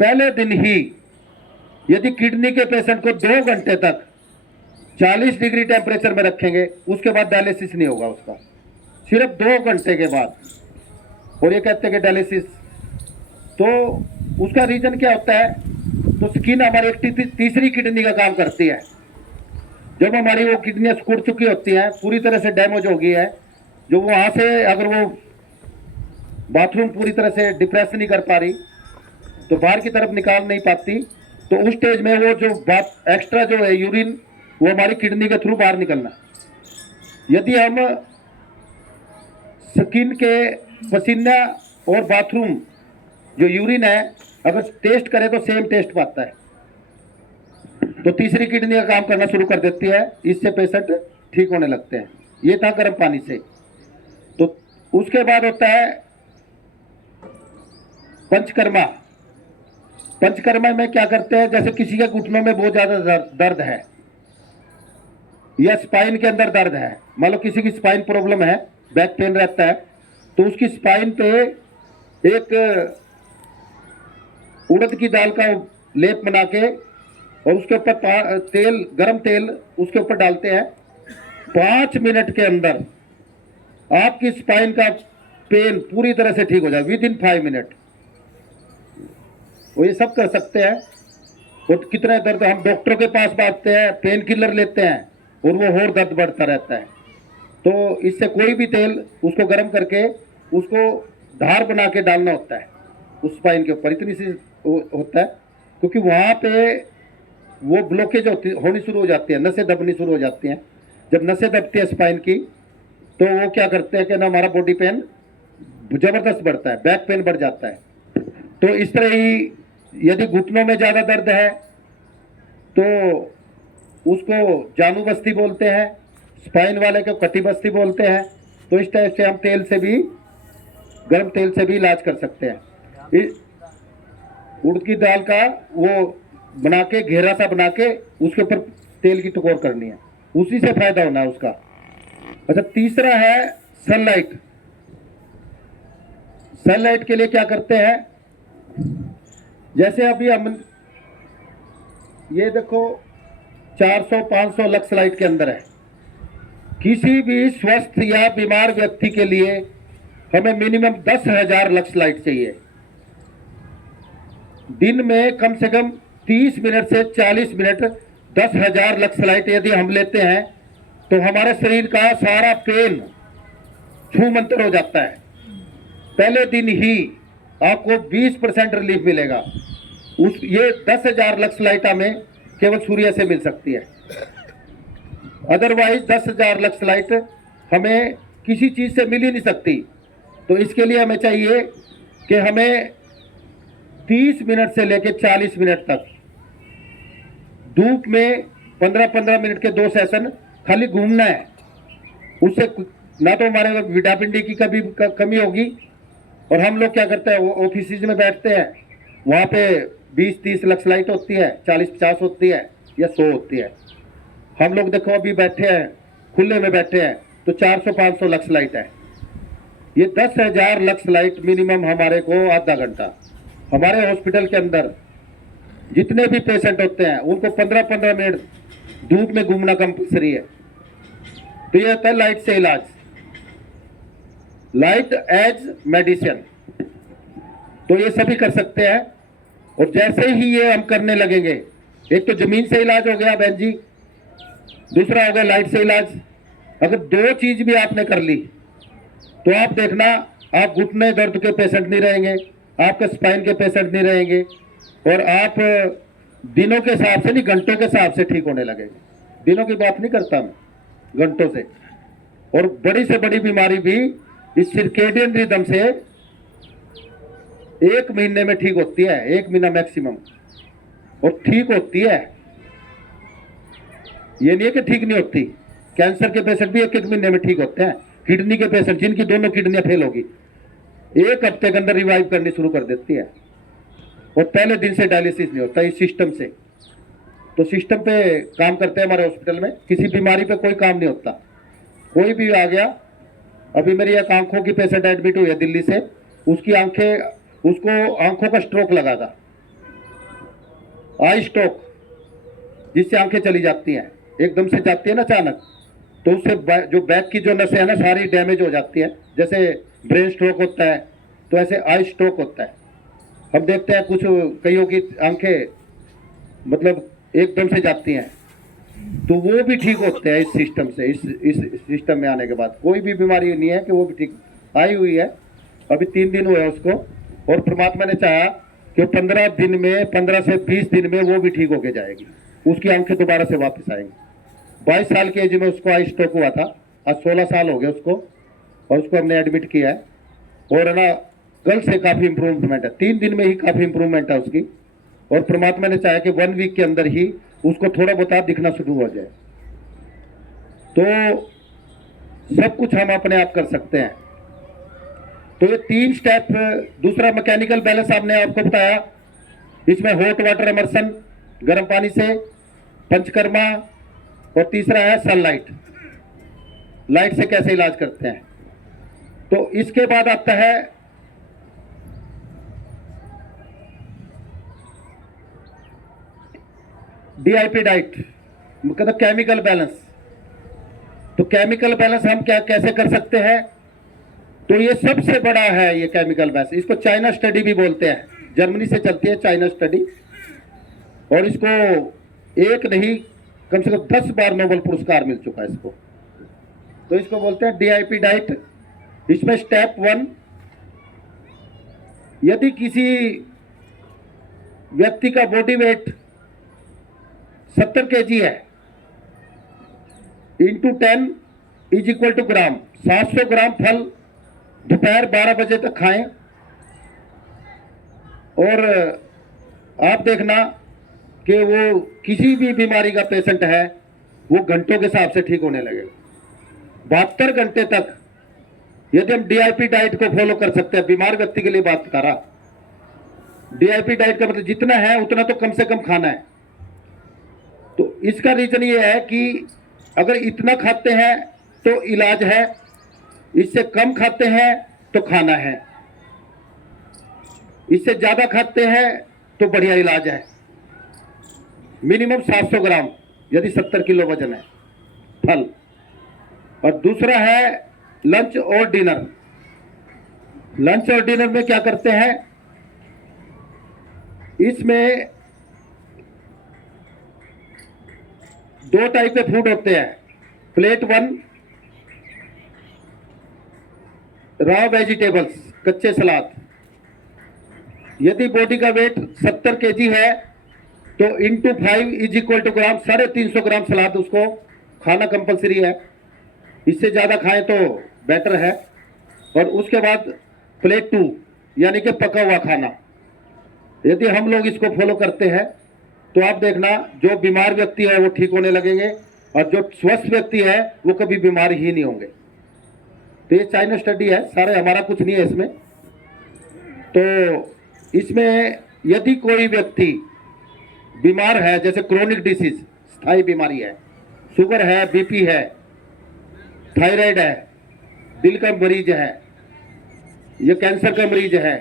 पहले दिन ही यदि किडनी के पेशेंट को 2 घंटे तक 40 डिग्री टेम्परेचर में रखेंगे, उसके बाद डायलिसिस नहीं होगा उसका, सिर्फ 2 घंटे के बाद। और ये कहते हैं कि डायलिसिस, तो उसका रीजन क्या होता है? तो स्किन हमारी एक तीसरी किडनी का काम करती है। जब हमारी वो किडनियाँ सिकुड़ चुकी होती हैं, पूरी तरह से डैमेज हो गई है, जो वहाँ से अगर वो बाथरूम पूरी तरह से डिप्रेस नहीं कर पा रही तो बाहर की तरफ निकाल नहीं पाती, तो उस स्टेज में वो जो एक्स्ट्रा जो है यूरिन, वो हमारी किडनी के थ्रू बाहर निकलना। यदि हम स्किन के पसीना और बाथरूम जो यूरिन है अगर टेस्ट करें तो सेम टेस्ट पाता है, तो तीसरी किडनी का काम करना शुरू कर देती है। इससे पेशेंट ठीक होने लगते हैं। ये था गर्म पानी से। तो उसके बाद होता है पंचकर्मा। पंचकर्मा में क्या करते हैं, जैसे किसी के घुटनों में बहुत ज़्यादा दर्द है या स्पाइन के अंदर दर्द है, मान लो किसी की स्पाइन प्रॉब्लम है, बैक पेन रहता है, तो उसकी स्पाइन पे एक उड़द की दाल का लेप बना के और उसके ऊपर तेल, गरम तेल उसके ऊपर डालते हैं। 5 मिनट के अंदर आपकी स्पाइन का पेन पूरी तरह से ठीक हो जाए, विद इन 5 मिनट। वो ये सब कर सकते हैं। और कितने दर्द, हम डॉक्टर के पास भागते हैं, पेन किलर लेते हैं और वो और दर्द बढ़ता रहता है। तो इससे कोई भी तेल उसको गर्म करके उसको धार बना के डालना होता है उस स्पाइन के ऊपर। इतनी सी होता है क्योंकि वहाँ पे वो ब्लॉकेज होनी शुरू हो जाती है, नसें दबनी शुरू हो जाती हैं। जब नसें दबती है स्पाइन की तो वो क्या करते हैं कि ना हमारा बॉडी पेन ज़बरदस्त बढ़ता है, बैक पेन बढ़ जाता है। तो इस तरह ही यदि घुटनों में ज़्यादा दर्द है तो उसको जानू बस्ती बोलते हैं, स्पाइन वाले को कटी बस्ती बोलते हैं। तो इस टाइप से हम तेल से भी, गर्म तेल से भी इलाज कर सकते हैं। उड़द की दाल का वो बना के, घेरा सा बना के उसके ऊपर तेल की टकोर करनी है, उसी से फायदा होना है उसका। अच्छा, तीसरा है सनलाइट। सनलाइट के लिए क्या करते हैं, जैसे अभी हम ये देखो 400-500 लक्स लाइट के अंदर है। किसी भी स्वस्थ या बीमार व्यक्ति के लिए हमें मिनिमम 10,000 लक्स लाइट चाहिए। दिन में कम से कम 30 मिनट से 40 मिनट 10,000 लक्स लाइट यदि हम लेते हैं तो हमारे शरीर का सारा पेन छूमंतर हो जाता है। पहले दिन ही आपको 20% रिलीफ मिलेगा। ये 10,000 लक्स लाइट हमें केवल सूर्य से मिल सकती है, अदरवाइज 10,000 लक्स लाइट हमें किसी चीज से मिल ही नहीं सकती। तो इसके लिए हमें चाहिए कि हमें 30 मिनट से लेकर 40 मिनट तक धूप में 15-15 मिनट के 2 सेशन खाली घूमना है। उससे ना तो हमारे विटामिन डी की कमी होगी, और हम लोग क्या करते हैं, वो ऑफिस में बैठते हैं, वहाँ पे 20-30 लक्स लाइट होती है, 40-50 होती है या 100 होती है। हम लोग देखो अभी बैठे हैं, खुले में बैठे हैं, तो 400-500 लक्स लाइट है। ये 10,000 लक्स लाइट मिनिमम हमारे को आधा घंटा। हमारे हॉस्पिटल के अंदर जितने भी पेशेंट होते हैं उनको 15-15 मिनट धूप में घूमना कंपल्सरी है। तो ये होता है लाइट से इलाज, लाइट एज मेडिसिन। तो ये सभी कर सकते हैं, और जैसे ही ये हम करने लगेंगे, एक तो जमीन से इलाज हो गया बहन जी, दूसरा हो गया लाइट से इलाज। अगर 2 चीज भी आपने कर ली तो आप देखना, आप घुटने दर्द के पेशेंट नहीं रहेंगे, आपके स्पाइन के पेशेंट नहीं रहेंगे, और आप दिनों के हिसाब से नहीं घंटों के हिसाब से ठीक होने लगेंगे। दिनों की बात नहीं करता मैं, घंटों से। और बड़ी से बड़ी बीमारी भी इस सर्केडियन रिदम से 1 महीने में ठीक होती है, 1 महीना मैक्सिमम, और ठीक होती है। ये नहीं है कि ठीक नहीं होती। कैंसर के पेशेंट भी 1-1 महीने में ठीक होते हैं। किडनी के पेशेंट जिनकी दोनों किडनियां फेल होगी, 1 हफ्ते के अंदर रिवाइव करनी शुरू कर देती है, और पहले दिन से डायलिसिस नहीं होता इस सिस्टम से। तो सिस्टम पे काम करते हैं हमारे हॉस्पिटल में, किसी बीमारी पे कोई काम नहीं होता। कोई भी आ गया, अभी मेरी एक आंखों की पेशेंट एडमिट हुई है दिल्ली से, उसको आंखों का स्ट्रोक लगा था, आई स्ट्रोक, जिससे आंखें चली जाती हैं, एकदम से जाती है ना अचानक, तो उससे जो बैक की जो नसें है ना सारी डैमेज हो जाती है। जैसे ब्रेन स्ट्रोक होता है तो ऐसे आई स्ट्रोक होता है। हम देखते हैं कुछ कईयों की आंखें मतलब एकदम से जाती हैं, तो वो भी ठीक होते हैं इस सिस्टम से। इस सिस्टम में आने के बाद कोई भी बीमारी नहीं है कि वो भी ठीक आई हुई है। अभी 3 दिन हुए उसको, और परमात्मा ने चाहा कि 15 दिन में, 15 से 20 दिन में वो भी ठीक होके जाएगी, उसकी आंखें दोबारा से वापस आएंगी। 22 साल की एज में उसको आई स्ट्रोक हुआ था, आज 16 साल हो गए उसको, और उसको हमने एडमिट किया है, और है ना कल से काफ़ी इम्प्रूवमेंट है, 3 दिन में ही काफ़ी इम्प्रूवमेंट है उसकी। और परमात्मा ने चाहा कि 1 वीक के अंदर ही उसको थोड़ा बहुत दिखना शुरू हो जाए। तो सब कुछ हम अपने आप कर सकते हैं। तो ये 3 स्टेप। दूसरा मैकेनिकल बैलेंस आपने आपको बताया, इसमें हॉट वाटर इमर्शन, गर्म पानी से, पंचकर्मा, और तीसरा है सनलाइट, लाइट से कैसे इलाज करते हैं। तो इसके बाद आता है डीआईपी डाइट, मतलब केमिकल बैलेंस। तो केमिकल बैलेंस हम क्या कैसे कर सकते हैं, तो ये सबसे बड़ा है ये केमिकल बैलेंस। इसको चाइना स्टडी भी बोलते हैं, जर्मनी से चलती है चाइना स्टडी, और इसको एक नहीं कम से कम 10 बार नोबेल पुरस्कार मिल चुका है इसको। तो इसको बोलते हैं डीआईपी डाइट। इसमें स्टेप 1, यदि किसी व्यक्ति का बॉडी वेट 70 kg है, इंटू 10 इज इक्वल टू ग्राम, 700 ग्राम फल दोपहर 12 बजे तक खाएं। और आप देखना कि वो किसी भी बीमारी का पेशेंट है वो घंटों के हिसाब से ठीक होने लगेगा। 72 घंटे तक यदि हम डीआईपी डाइट को फॉलो कर सकते हैं, बीमार व्यक्ति के लिए बात बता रहा। डीआईपी डाइट का मतलब जितना है उतना तो कम से कम खाना है। तो इसका रीजन ये है कि अगर इतना खाते हैं तो इलाज है, इससे कम खाते हैं तो खाना है, इससे ज्यादा खाते हैं तो बढ़िया इलाज है। मिनिमम 700 ग्राम यदि 70 किलो वजन है फल। और दूसरा है लंच और डिनर। लंच और डिनर में क्या करते हैं, इसमें दो टाइप के फूड होते हैं। प्लेट वन, रॉ वेजिटेबल्स, कच्चे सलाद। यदि बॉडी का वेट 70 केजी है तो इंटू 5 इज इक्वल टू ग्राम, 350 ग्राम सलाद उसको खाना कंपलसरी है। इससे ज़्यादा खाएं तो बेटर है। और उसके बाद प्लेट टू, यानी कि पका हुआ खाना। यदि हम लोग इसको फॉलो करते हैं तो आप देखना, जो बीमार व्यक्ति है वो ठीक होने लगेंगे और जो स्वस्थ व्यक्ति है वो कभी बीमार ही नहीं होंगे। तो ये चाइना स्टडी है, सारे हमारा कुछ नहीं है इसमें। तो इसमें यदि कोई व्यक्ति बीमार है, जैसे क्रोनिक डिसीज, स्थायी बीमारी है, शुगर है, बीपी है, थायराइड है, दिल का मरीज है, या कैंसर का मरीज है,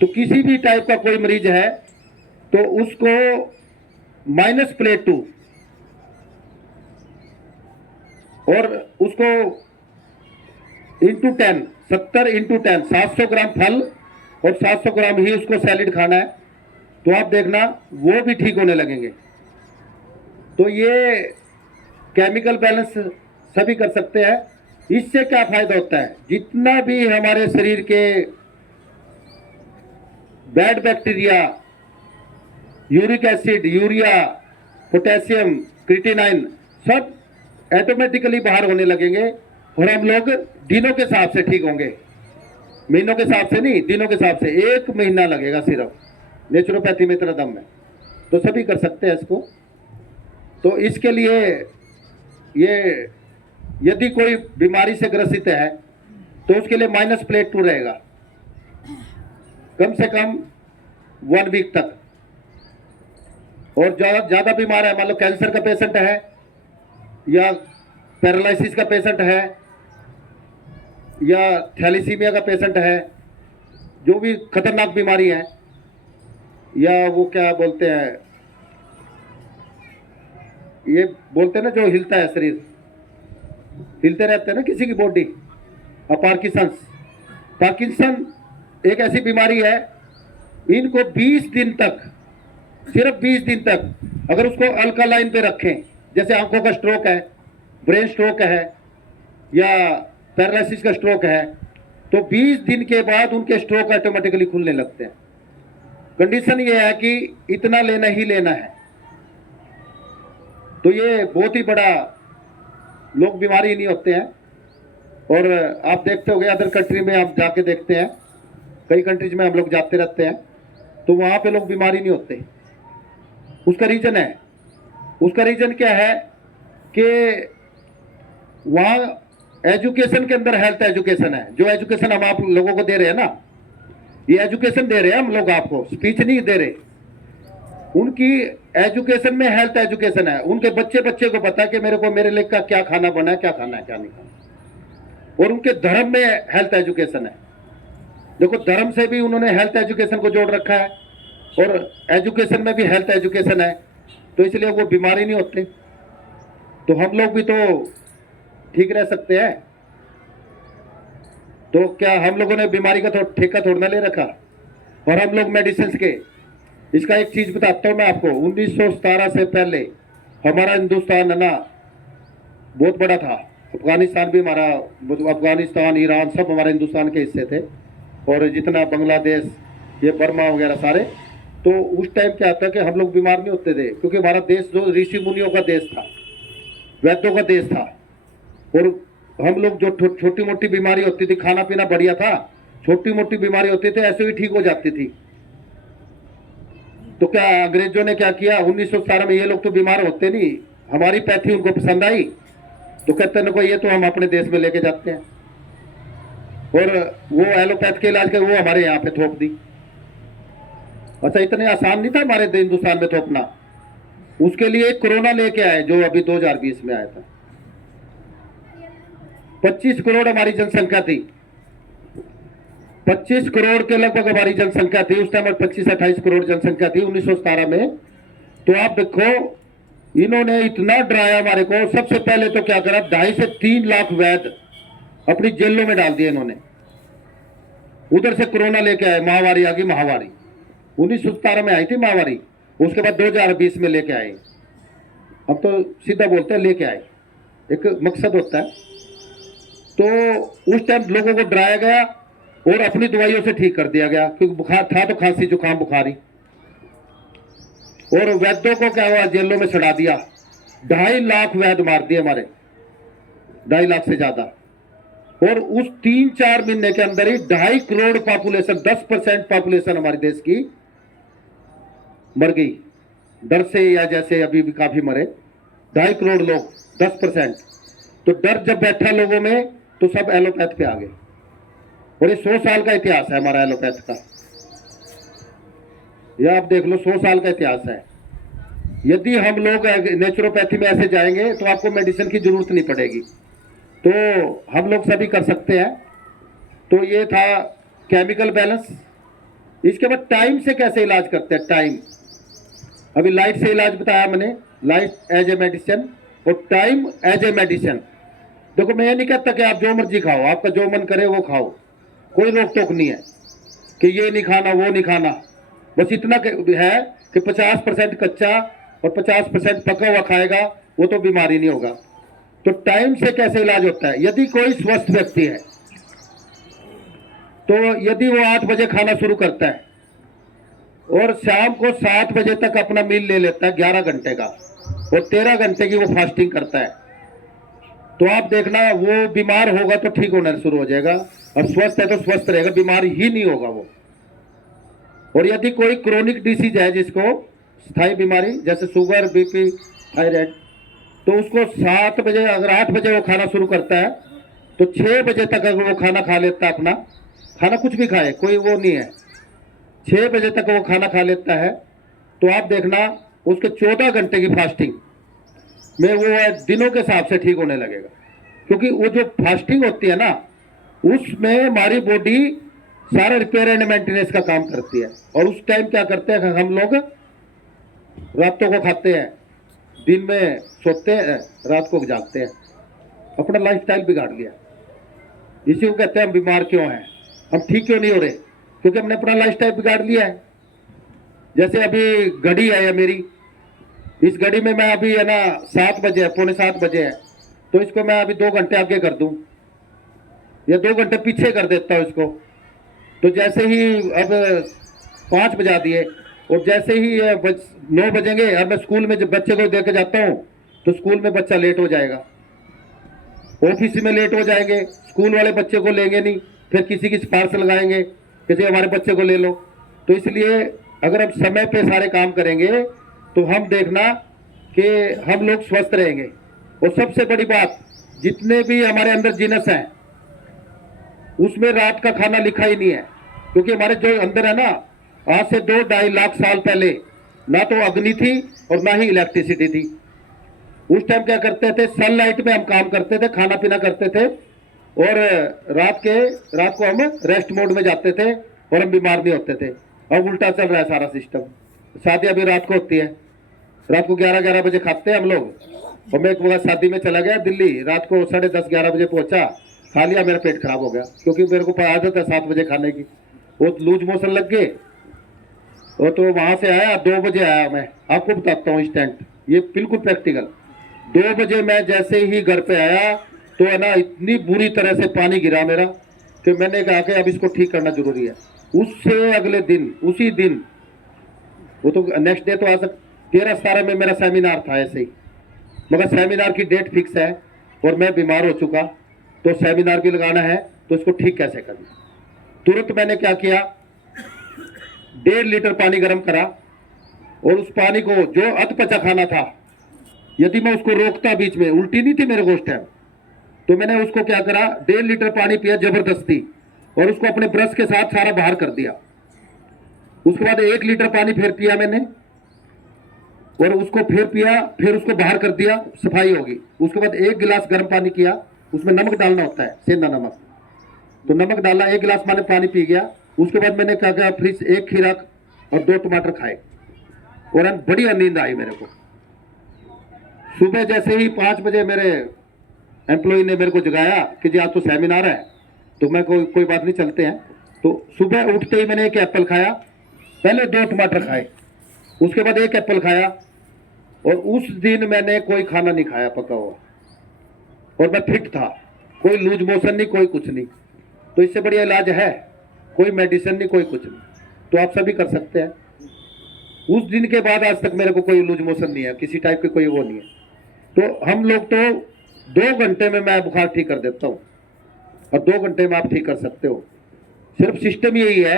तो किसी भी टाइप का कोई मरीज है तो उसको माइनस प्लेट टू और उसको इंटू 10, 70 इंटू 10, 700 ग्राम फल और 700 ग्राम ही उसको सैलिड खाना है। तो आप देखना वो भी ठीक होने लगेंगे। तो ये केमिकल बैलेंस सभी कर सकते हैं। इससे क्या फायदा होता है, जितना भी हमारे शरीर के bad bacteria, uric acid, urea, potassium, creatinine, सब ऑटोमेटिकली बाहर होने लगेंगे और हम लोग दिनों के हिसाब से ठीक होंगे, महीनों के हिसाब से नहीं, दिनों के हिसाब से। 1 महीना लगेगा सिर्फ, नेचुरोपैथी में इतना दम है। तो सभी कर सकते हैं इसको। तो इसके लिए ये यदि कोई बीमारी से ग्रसित है तो उसके लिए माइनस प्लेट टू रहेगा कम से कम 1 वीक तक। और ज्यादा बीमार है, मान लो कैंसर का पेशेंट है या पैरालिसिस का पेशेंट है या थैलीसीमिया का पेशेंट है, जो भी खतरनाक बीमारी है, या वो क्या बोलते हैं, ये बोलते हैं ना जो हिलता है शरीर, हिलते रहते हैं ना किसी की बॉडी, पार्किंसन एक ऐसी बीमारी है, इनको 20 दिन तक, सिर्फ 20 दिन तक अगर उसको अल्कालाइन पे रखें, जैसे आंखों का स्ट्रोक है, ब्रेन स्ट्रोक है या पैरालिसिस का स्ट्रोक है, तो 20 दिन के बाद उनके स्ट्रोक ऑटोमेटिकली खुलने लगते हैं। कंडीशन ये है कि इतना लेना ही लेना है। तो ये बहुत ही बड़ा, लोग बीमारी ही नहीं होते हैं। और आप देखते होंगे अदर कंट्री में, आप जाके देखते हैं, कई कंट्रीज में हम लोग जाते रहते हैं, तो वहाँ पे लोग बीमारी नहीं होते। उसका रीजन है, उसका रीजन क्या है कि वहाँ एजुकेशन के अंदर हेल्थ एजुकेशन है। जो एजुकेशन हम आप लोगों को दे रहे हैं ना, ये एजुकेशन दे रहे हैं हम लोग आपको, स्पीच नहीं दे रहे। उनकी एजुकेशन में हेल्थ एजुकेशन है। उनके बच्चे को पता है कि मेरे लिए का क्या खाना बना है, क्या खाना है, क्या नहीं खाना। और उनके धर्म में हेल्थ एजुकेशन है। देखो, धर्म से भी उन्होंने हेल्थ एजुकेशन को जोड़ रखा है और एजुकेशन में भी हेल्थ एजुकेशन है, तो इसलिए वो बीमारी नहीं होते। तो हम लोग भी तो ठीक रह सकते हैं। तो क्या हम लोगों ने बीमारी का ठेका थोड़ा ना ले रखा, और हम लोग मेडिसिन के। इसका एक चीज बताता हूँ मैं आपको, 1917 से पहले हमारा हिंदुस्तान है ना बहुत बड़ा था। अफगानिस्तान भी हमारा, अफगानिस्तान, ईरान, सब हमारे हिंदुस्तान के हिस्से थे। और जितना बांग्लादेश, ये बर्मा वगैरह सारे, तो उस टाइम क्या था कि हम लोग बीमार नहीं होते थे, क्योंकि हमारा देश जो ऋषि मुनियों का देश था, वैद्यों का देश था। और हम लोग जो छोटी मोटी बीमारी होती थी, खाना पीना बढ़िया था, छोटी मोटी बीमारी होती थी ऐसे ही ठीक हो जाती थी। तो क्या अंग्रेजों ने क्या किया, 1917 में, ये लोग तो बीमार होते नहीं, हमारी पैथी उनको पसंद आई, तो कहते हैं ये तो हम अपने देश में लेके जाते हैं। और वो एलोपैथ के इलाज के वो हमारे यहाँ पे थोप दी। अच्छा, इतने आसान नहीं था हमारे हिंदुस्तान में थोपना। उसके लिए कोरोना लेके आए, जो अभी 2020 में आया था। 25 करोड़ हमारी जनसंख्या थी, 25 करोड़ के लगभग हमारी जनसंख्या थी उस टाइम, और 25-28 करोड़ जनसंख्या थी 1917 में। तो आप देखो, इन्होंने इतना डराया हमारे को। सबसे पहले तो क्या करा, 2.5 से 3 लाख वैद्य अपनी जेलों में डाल दिए इन्होंने। उधर से कोरोना लेके आए, महामारी आ गई। महामारी 1917 में आई थी महामारी, उसके बाद 2020 में लेके आए। हम तो सीधा बोलते हैं लेके आए, एक मकसद होता है। तो उस टाइम लोगों को डराया गया और अपनी दवाइयों से ठीक कर दिया गया, क्योंकि बुखार था तो खांसी जुकाम बुखारी। और वैद्यों को क्या हुआ, जेलों में सड़ा दिया। 2.5 लाख वैद्य मार दिए हमारे, 2.5 लाख से ज्यादा। और उस 3-4 महीने के अंदर ही 2.5 करोड़ पॉपुलेशन, 10% पॉपुलेशन हमारे देश की मर गई डर से, या जैसे अभी भी काफी मरे 2.5 करोड़ लोग, 10%। तो डर जब बैठा लोगों में तो सब एलोपैथ पे आ गए। और ये 100 साल का इतिहास है हमारा एलोपैथ का, यह आप देख लो, 100 साल का इतिहास है। यदि हम लोग नेचुरोपैथी में ऐसे जाएंगे तो आपको मेडिसिन की जरूरत नहीं पड़ेगी, तो हम लोग सभी कर सकते हैं। तो ये था केमिकल बैलेंस। इसके बाद टाइम से कैसे इलाज करते हैं, टाइम। अभी लाइट से इलाज बताया मैंने, लाइट एज ए मेडिसिन और टाइम एज ए मेडिसिन। देखो मैं ये नहीं कहता कि आप जो मर्जी खाओ, आपका जो मन करे वो खाओ, कोई रोक टोक नहीं है कि ये नहीं खाना वो नहीं खाना। बस इतना है कि 50% कच्चा और 50% पका हुआ खाएगा वो तो बीमारी नहीं होगा। तो टाइम से कैसे इलाज होता है, यदि कोई स्वस्थ व्यक्ति है तो यदि वो 8 बजे खाना शुरू करता है और शाम को 7 बजे तक अपना मील ले लेता है 11 घंटे का, और 13 घंटे की वो फास्टिंग करता है, तो आप देखना वो बीमार होगा तो ठीक होना शुरू हो जाएगा, और स्वस्थ है तो स्वस्थ रहेगा, बीमार ही नहीं होगा वो। और यदि कोई क्रोनिक डिसीज है, जिसको स्थायी बीमारी जैसे शुगर, बीपी, थायराइड, तो उसको 7 बजे, अगर 8 बजे वो खाना शुरू करता है तो 6 बजे तक अगर वो खाना खा लेता है, अपना खाना कुछ भी खाए, कोई वो नहीं है, 6 बजे तक वो खाना खा लेता है, तो आप देखना उसके 14 घंटे की फास्टिंग में वो दिनों के हिसाब से ठीक होने लगेगा। क्योंकि वो जो फास्टिंग होती है ना, उसमें हमारी बॉडी सारा रिपेयर एंड मेंटेनेंस का काम करती है। और उस टाइम क्या करते हैं हम लोग, रातों को खाते हैं, दिन में सोते हैं, रात को जागते हैं, अपना लाइफस्टाइल बिगाड़ लिया। इसी को कहते हैं हम बीमार क्यों हैं, हम ठीक क्यों नहीं हो रहे, क्योंकि हमने अपना लाइफस्टाइल बिगाड़ लिया है। जैसे अभी घड़ी है मेरी, इस घड़ी में मैं अभी है ना 7 बजे है, 6:45 बजे है, तो इसको मैं अभी 2 घंटे आगे कर दूं या 2 घंटे पीछे कर देता हूं इसको। तो जैसे ही अब 5 बजा दिए, और जैसे ही 9 बजेंगे, अब मैं स्कूल में जब बच्चे को देके जाता हूँ तो स्कूल में बच्चा लेट हो जाएगा, ऑफिस में लेट हो जाएंगे, स्कूल वाले बच्चे को लेंगे नहीं, फिर किसी की सिफारिश लगाएंगे किसी हमारे बच्चे को ले लो। तो इसलिए अगर हम समय पे सारे काम करेंगे तो हम देखना कि हम लोग स्वस्थ रहेंगे। और सबसे बड़ी बात, जितने भी हमारे अंदर जिनस हैं उसमें रात का खाना लिखा ही नहीं है, क्योंकि हमारे जो अंदर है ना, आज से 2-2.5 लाख साल पहले ना तो अग्नि थी और ना ही इलेक्ट्रिसिटी थी। उस टाइम क्या करते थे, सनलाइट में हम काम करते थे, खाना पीना करते थे, और रात को हम रेस्ट मोड में जाते थे और हम बीमार नहीं होते थे। अब उल्टा चल रहा है सारा सिस्टम। शादी अभी रात को होती है, रात को 11-11 बजे खाते हैं हम लोग। और मैं एक बार शादी में चला गया दिल्ली, रात को 10:30-11 बजे पहुंचा, खा लिया, मेरा पेट खराब हो गया, क्योंकि मेरे को आदत है 7 बजे खाने की। वो लूज मोशन लग गए, और तो वहां से आया 2 बजे आया। मैं आपको बताता हूँ इंस्टेंट, ये बिल्कुल प्रैक्टिकल। 2 बजे मैं जैसे ही घर पे आया तो है ना, इतनी बुरी तरह से पानी गिरा मेरा कि मैंने कहा कि अब इसको ठीक करना जरूरी है। उससे अगले दिन, उसी दिन, वो तो नेक्स्ट डे तो आ सकता, 13-17 में मेरा सेमिनार था ऐसे ही, मगर सेमिनार की डेट फिक्स है और मैं बीमार हो चुका, तो सेमिनार भी लगाना है, तो इसको ठीक कैसे करना। तुरंत मैंने क्या किया, 1.5 लीटर पानी गर्म करा, और उस पानी को, जो अधपचा खाना था, यदि मैं उसको रोकता बीच में, उल्टी नहीं थी मेरे को उस टाइम, तो मैंने उसको क्या करा, 1.5 लीटर पानी पिया जबरदस्ती, और उसको अपने ब्रश के साथ सारा बाहर कर दिया। उसके बाद 1 लीटर पानी फिर पिया मैंने, और उसको फिर पिया, फिर उसको बाहर कर दिया, सफाई होगी। उसके बाद 1 गिलास गर्म पानी किया, उसमें नमक डालना होता है, सेंधा नमक, तो नमक डाला, 1 गिलास मैंने पानी पी गया। उसके बाद मैंने क्या किया, फ्रिज 1 खीरा और 2 टमाटर खाए, और बढ़िया नींद आई मेरे को। सुबह जैसे ही 5 बजे मेरे एम्प्लॉय ने मेरे को जगाया कि जी आज तो सेमिनार है, तो मैं कोई बात नहीं, चलते हैं। तो सुबह उठते ही मैंने 1 एप्पल खाया, पहले 2 टमाटर खाए, उसके बाद 1 एप्पल खाया, और उस दिन मैंने कोई खाना नहीं खाया पका हुआ, और मैं फिट था, कोई लूज मोशन नहीं, कोई कुछ नहीं। तो इससे बढ़िया इलाज है? कोई मेडिसिन नहीं, कोई कुछ नहीं। तो आप सभी कर सकते हैं। उस दिन के बाद आज तक मेरे को कोई लूज मोशन नहीं है, किसी टाइप की कोई वो नहीं है। तो हम लोग तो 2 घंटे में मैं बुखार ठीक कर देता हूँ, और 2 घंटे में आप ठीक कर सकते हो। सिर्फ सिस्टम यही है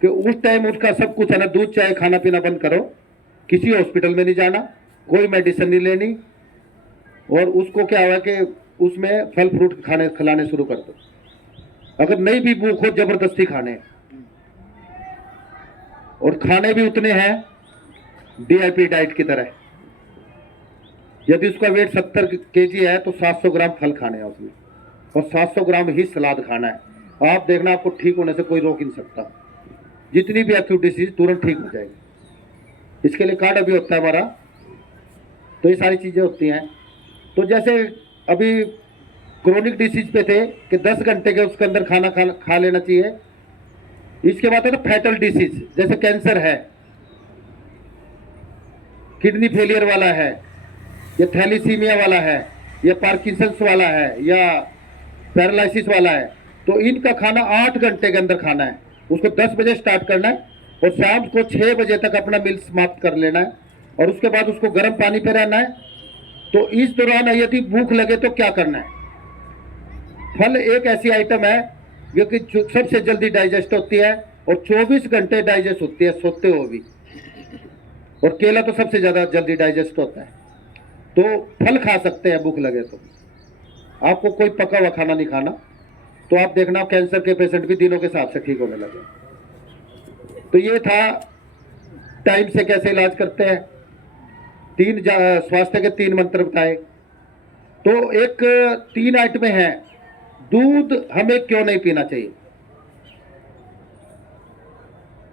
कि उस टाइम उसका सब कुछ है ना, दूध चाय खाना पीना बंद करो, किसी हॉस्पिटल में नहीं जाना, कोई मेडिसिन नहीं लेनी, और उसको क्या हुआ कि उसमें फल फ्रूट खाने खिलाने शुरू कर दो। अगर नहीं भी भूख हो, जबरदस्ती खाने, और खाने भी उतने हैं डीआईपी डाइट की तरह। यदि उसका वेट 70 केजी है तो 700 ग्राम फल खाने हैं उसमें, और 700 ग्राम ही सलाद खाना है। आप देखना, आपको ठीक होने से कोई रोक ही नहीं सकता। जितनी भी एक्यूट डिसीज तुरंत ठीक हो जाएगी। इसके लिए कार्ड अभी होता है हमारा। तो ये सारी चीज़ें होती हैं। तो जैसे अभी क्रोनिक डिसीज पे थे कि 10 घंटे के उसके अंदर खाना खा लेना चाहिए। इसके बाद है ना फैटल डिसीज, जैसे कैंसर है, किडनी फेलियर वाला है, या थैलीसीमिया वाला है, या पार्किंसंस वाला है, या पैरालिसिस वाला है। तो इनका खाना 8 घंटे के अंदर खाना है। उसको 10 बजे स्टार्ट करना है, और शाम को 6 बजे तक अपना मील समाप्त कर लेना है, और उसके बाद उसको गर्म पानी पे रहना है। तो इस दौरान यदि भूख लगे तो क्या करना है? फल एक ऐसी आइटम है जो कि सबसे जल्दी डाइजेस्ट होती है, और 24 घंटे डाइजेस्ट होती है सोते हुए भी। और केला तो सबसे ज्यादा जल्दी डाइजेस्ट होता है। तो फल खा सकते हैं भूख लगे तो। आपको कोई पका हुआ खाना नहीं खाना। तो आप देखना कैंसर के पेशेंट भी दिनों के हिसाब से ठीक होने लगे। तो ये था टाइम से कैसे इलाज करते हैं। स्वास्थ्य के 3 मंत्र बताए। तो एक 3 आइटमें हैं। दूध हमें क्यों नहीं पीना चाहिए?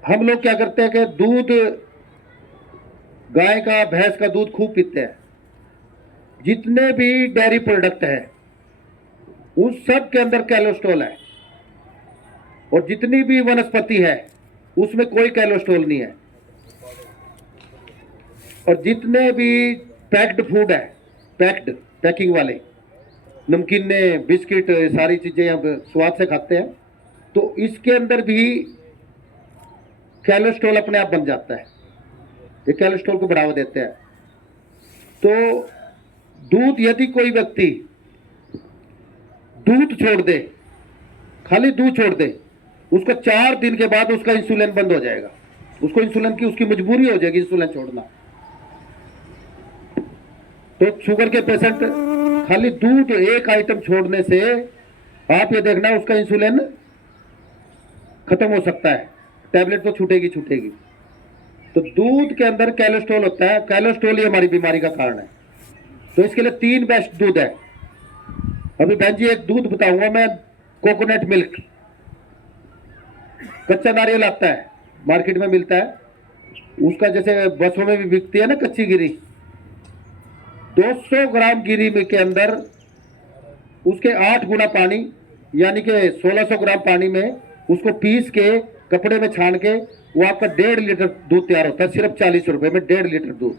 हम लोग क्या करते हैं कि दूध, गाय का भैंस का दूध खूब पीते हैं। जितने भी डेयरी प्रोडक्ट है उस सब के अंदर कोलेस्ट्रॉल है, और जितनी भी वनस्पति है उसमें कोई कोलेस्ट्रॉल नहीं है। और जितने भी पैक्ड फूड है, पैक्ड पैकिंग वाले नमकीने, बिस्किट, सारी चीजें हम स्वाद से खाते हैं, तो इसके अंदर भी कोलेस्ट्रॉल अपने आप बन जाता है। ये कोलेस्ट्रॉल को बढ़ावा देते हैं। तो दूध, यदि कोई व्यक्ति दूध छोड़ दे, खाली दूध छोड़ दे, उसका 4 दिन के बाद उसका इंसुलिन बंद हो जाएगा। उसको इंसुलिन की उसकी मजबूरी हो जाएगी इंसुलिन छोड़ना। तो शुगर के पेशेंट खाली दूध एक आइटम छोड़ने से आप ये देखना उसका इंसुलिन खत्म हो सकता है। टैबलेट तो छूटेगी छूटेगी। तो दूध के अंदर कोलेस्ट्रॉल होता है। कोलेस्ट्रॉल ही हमारी बीमारी का कारण है। तो इसके लिए 3 बेस्ट दूध है। अभी बहन जी एक दूध बताऊंगा मैं, कोकोनट मिल्क। कच्चा नारियल आता है, मार्केट में मिलता है। उसका जैसे बसों में भी बिकती है ना कच्ची गिरी, 200 ग्राम गिरी में के अंदर उसके 8 गुना पानी, यानी कि 1600 ग्राम पानी में उसको पीस के कपड़े में छान के वो आपका 1.5 लीटर दूध तैयार होता है। सिर्फ 40 रुपए में 1.5 लीटर दूध।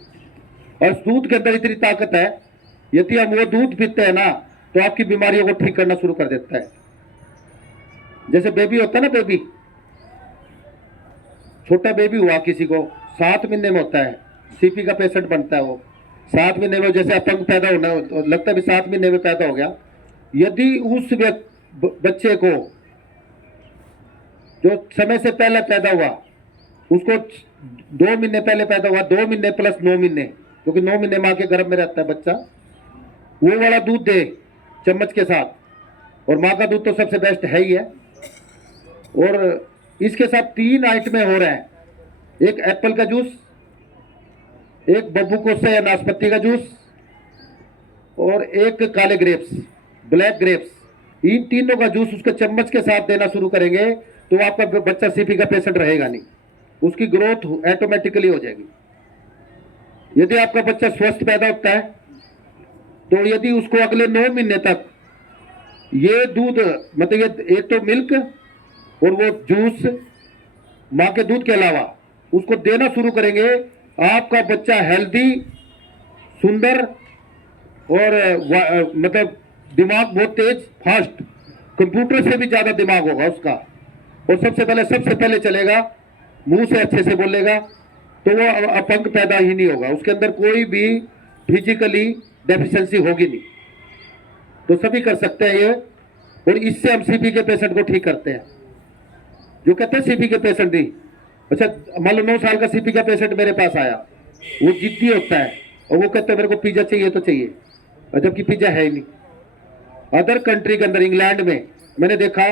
और उस दूध के अंदर इतनी ताकत है, यदि हम वो दूध पीते हैं ना तो आपकी बीमारियों को ठीक करना शुरू कर देता है। जैसे बेबी होता है ना, बेबी, छोटा बेबी हुआ किसी को 7 महीने में होता है, सीपी का पेशेंट बनता है वो 7 महीने में, जैसे अपंग पैदा होना लगता है भी 7 महीने में पैदा हो गया। यदि उस बच्चे को जो समय से पहले पैदा हुआ, उसको 2 महीने पहले पैदा हुआ, 2 महीने प्लस 9 महीने, क्योंकि 9 महीने माँ के गर्भ में रहता है बच्चा, वो वाला दूध दे चम्मच के साथ। और माँ का दूध तो सबसे बेस्ट है ही है। और इसके साथ 3 आइटमें हो रहे हैं। एक एप्पल का जूस, एक बब्बू कोसा या नाशपाती का जूस, और एक काले ग्रेप्स, ब्लैक ग्रेप्स। इन तीनों का जूस उसके चम्मच के साथ देना शुरू करेंगे तो आपका बच्चा सीपी का पेशेंट रहेगा नहीं, उसकी ग्रोथ ऑटोमेटिकली हो जाएगी। यदि आपका बच्चा स्वस्थ पैदा होता है तो यदि उसको अगले 9 महीने तक ये दूध, मतलब ये एक तो मिल्क और वो जूस माँ के दूध के अलावा उसको देना शुरू करेंगे, आपका बच्चा हेल्दी सुंदर और मतलब दिमाग बहुत तेज, फास्ट, कंप्यूटर से भी ज्यादा दिमाग होगा उसका। और सबसे पहले चलेगा, मुंह से अच्छे से बोलेगा, तो वो अपंग पैदा ही नहीं होगा, उसके अंदर कोई भी फिजिकली डेफिशिएंसी होगी नहीं। तो सभी कर सकते हैं ये। और इससे हम सीपी के पेशेंट को ठीक करते हैं। जो कहते हैं सीपी के पेशेंट ही, अच्छा मान लो 9 साल का सीपी का पेशेंट मेरे पास आया, वो जिद्दी होता है और वो कहता है मेरे को पिज्जा चाहिए तो चाहिए, और जबकि पिज्जा है ही नहीं। अदर कंट्री के अंदर, इंग्लैंड में मैंने देखा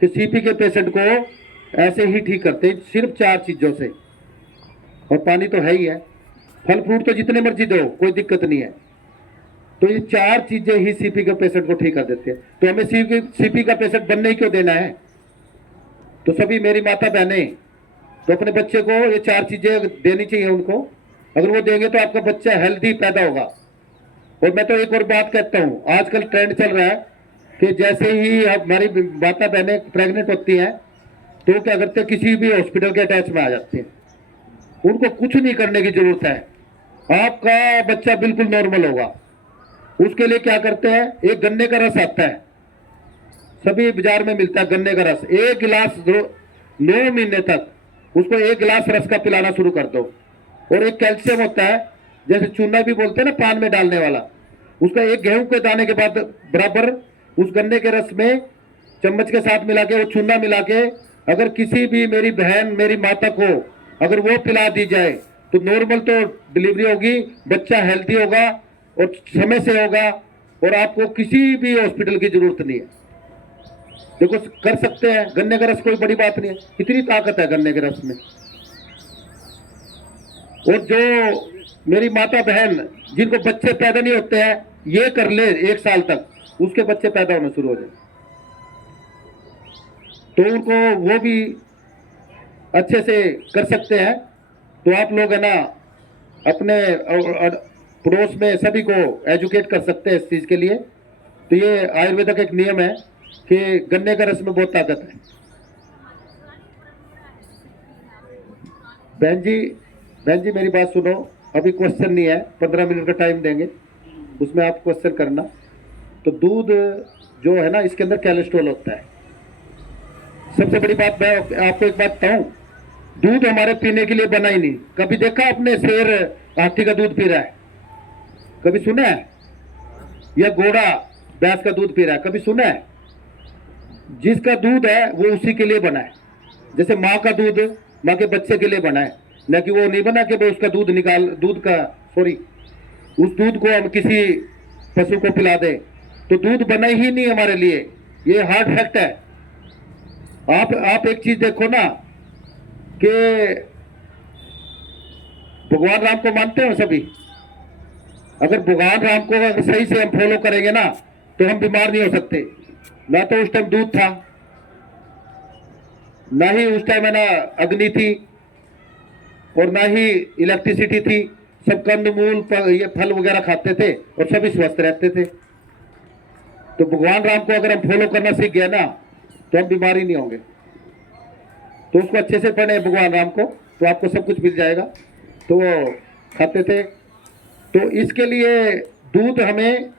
कि सीपी के पेशेंट को ऐसे ही ठीक करते हैं, सिर्फ 4 चीजों से। और पानी तो है ही है, फल फ्रूट तो जितने मर्जी दो, कोई दिक्कत नहीं है। तो ये 4 चीजें ही सीपी के पेशेंट को ठीक कर देते हैं। तो हमें सीपी का पेशेंट बनने ही क्यों देना है? तो सभी मेरी माता बहनें, तो अपने बच्चे को ये 4 चीजें देनी चाहिए उनको। अगर वो देंगे तो आपका बच्चा हेल्दी पैदा होगा। और मैं तो एक और बात कहता हूँ, आजकल ट्रेंड चल रहा है कि जैसे ही हमारी माता बहनें प्रेग्नेंट होती हैं तो क्या करते हैं, किसी भी हॉस्पिटल के अटैच में आ जाते हैं। उनको कुछ नहीं करने की जरूरत है, आपका बच्चा बिल्कुल नॉर्मल होगा। उसके लिए क्या करते हैं, एक गन्ने का रस आता है, सभी बाजार में मिलता है गन्ने का रस। 1 गिलास 9 महीने तक उसको 1 गिलास रस का पिलाना शुरू कर दो। और एक कैल्शियम होता है, जैसे चूना भी बोलते हैं ना पान में डालने वाला, उसका 1 गेहूं के दाने के बाद बराबर उस गन्ने के रस में चम्मच के साथ मिला के, वो चूना मिला के, अगर किसी भी मेरी बहन मेरी माता को अगर वो पिला दी जाए तो नॉर्मल तो डिलीवरी होगी, बच्चा हेल्दी होगा और समय से होगा, और आपको किसी भी हॉस्पिटल की जरूरत नहीं है। देखो कर सकते हैं, गन्ने का रस कोई बड़ी बात नहीं है, इतनी ताकत है गन्ने के रस में। और जो मेरी माता बहन जिनको बच्चे पैदा नहीं होते हैं, ये कर ले 1 साल तक, उसके बच्चे पैदा होने शुरू हो जाए, तो उनको वो भी अच्छे से कर सकते हैं। तो आप लोग है ना अपने पड़ोस में सभी को एजुकेट कर सकते हैं इस चीज के लिए। तो ये आयुर्वेद का एक नियम है कि गन्ने का रस में बहुत ताकत है। बहन जी मेरी बात सुनो, अभी क्वेश्चन नहीं है, 15 मिनट का टाइम देंगे, उसमें आप क्वेश्चन करना। तो दूध जो है ना, इसके अंदर कोलेस्ट्रॉल होता है। सबसे बड़ी बात मैं आपको एक बात बताऊं, दूध हमारे पीने के लिए बना ही नहीं। कभी देखा आपने शेर हाथी का दूध पी रहा है? कभी सुना है? या घोड़ा भैंस का दूध पी रहा है? कभी सुना है? जिसका दूध है वो उसी के लिए बना है। जैसे माँ का दूध माँ के बच्चे के लिए बना है, न कि वो नहीं बना कि उसका दूध उस दूध को हम किसी पशु को पिला दें। तो दूध बना ही नहीं हमारे लिए, ये हार्ड फैक्ट है। आप एक चीज देखो ना कि भगवान राम को मानते हो सभी, अगर भगवान राम को अगर सही से हम फॉलो करेंगे ना तो हम बीमार नहीं हो सकते। ना तो उस टाइम दूध था, ना ही उस टाइम है ना अग्नि थी, और ना ही इलेक्ट्रिसिटी थी। सब कंदमूल ये फल वगैरह खाते थे और सभी स्वस्थ रहते थे। तो भगवान राम को अगर हम फॉलो करना सीख गए ना तो हम बीमार ही नहीं होंगे। तो उसको अच्छे से पढ़े भगवान राम को, तो आपको सब कुछ मिल जाएगा। तो वो खाते थे। तो इसके लिए दूध हमें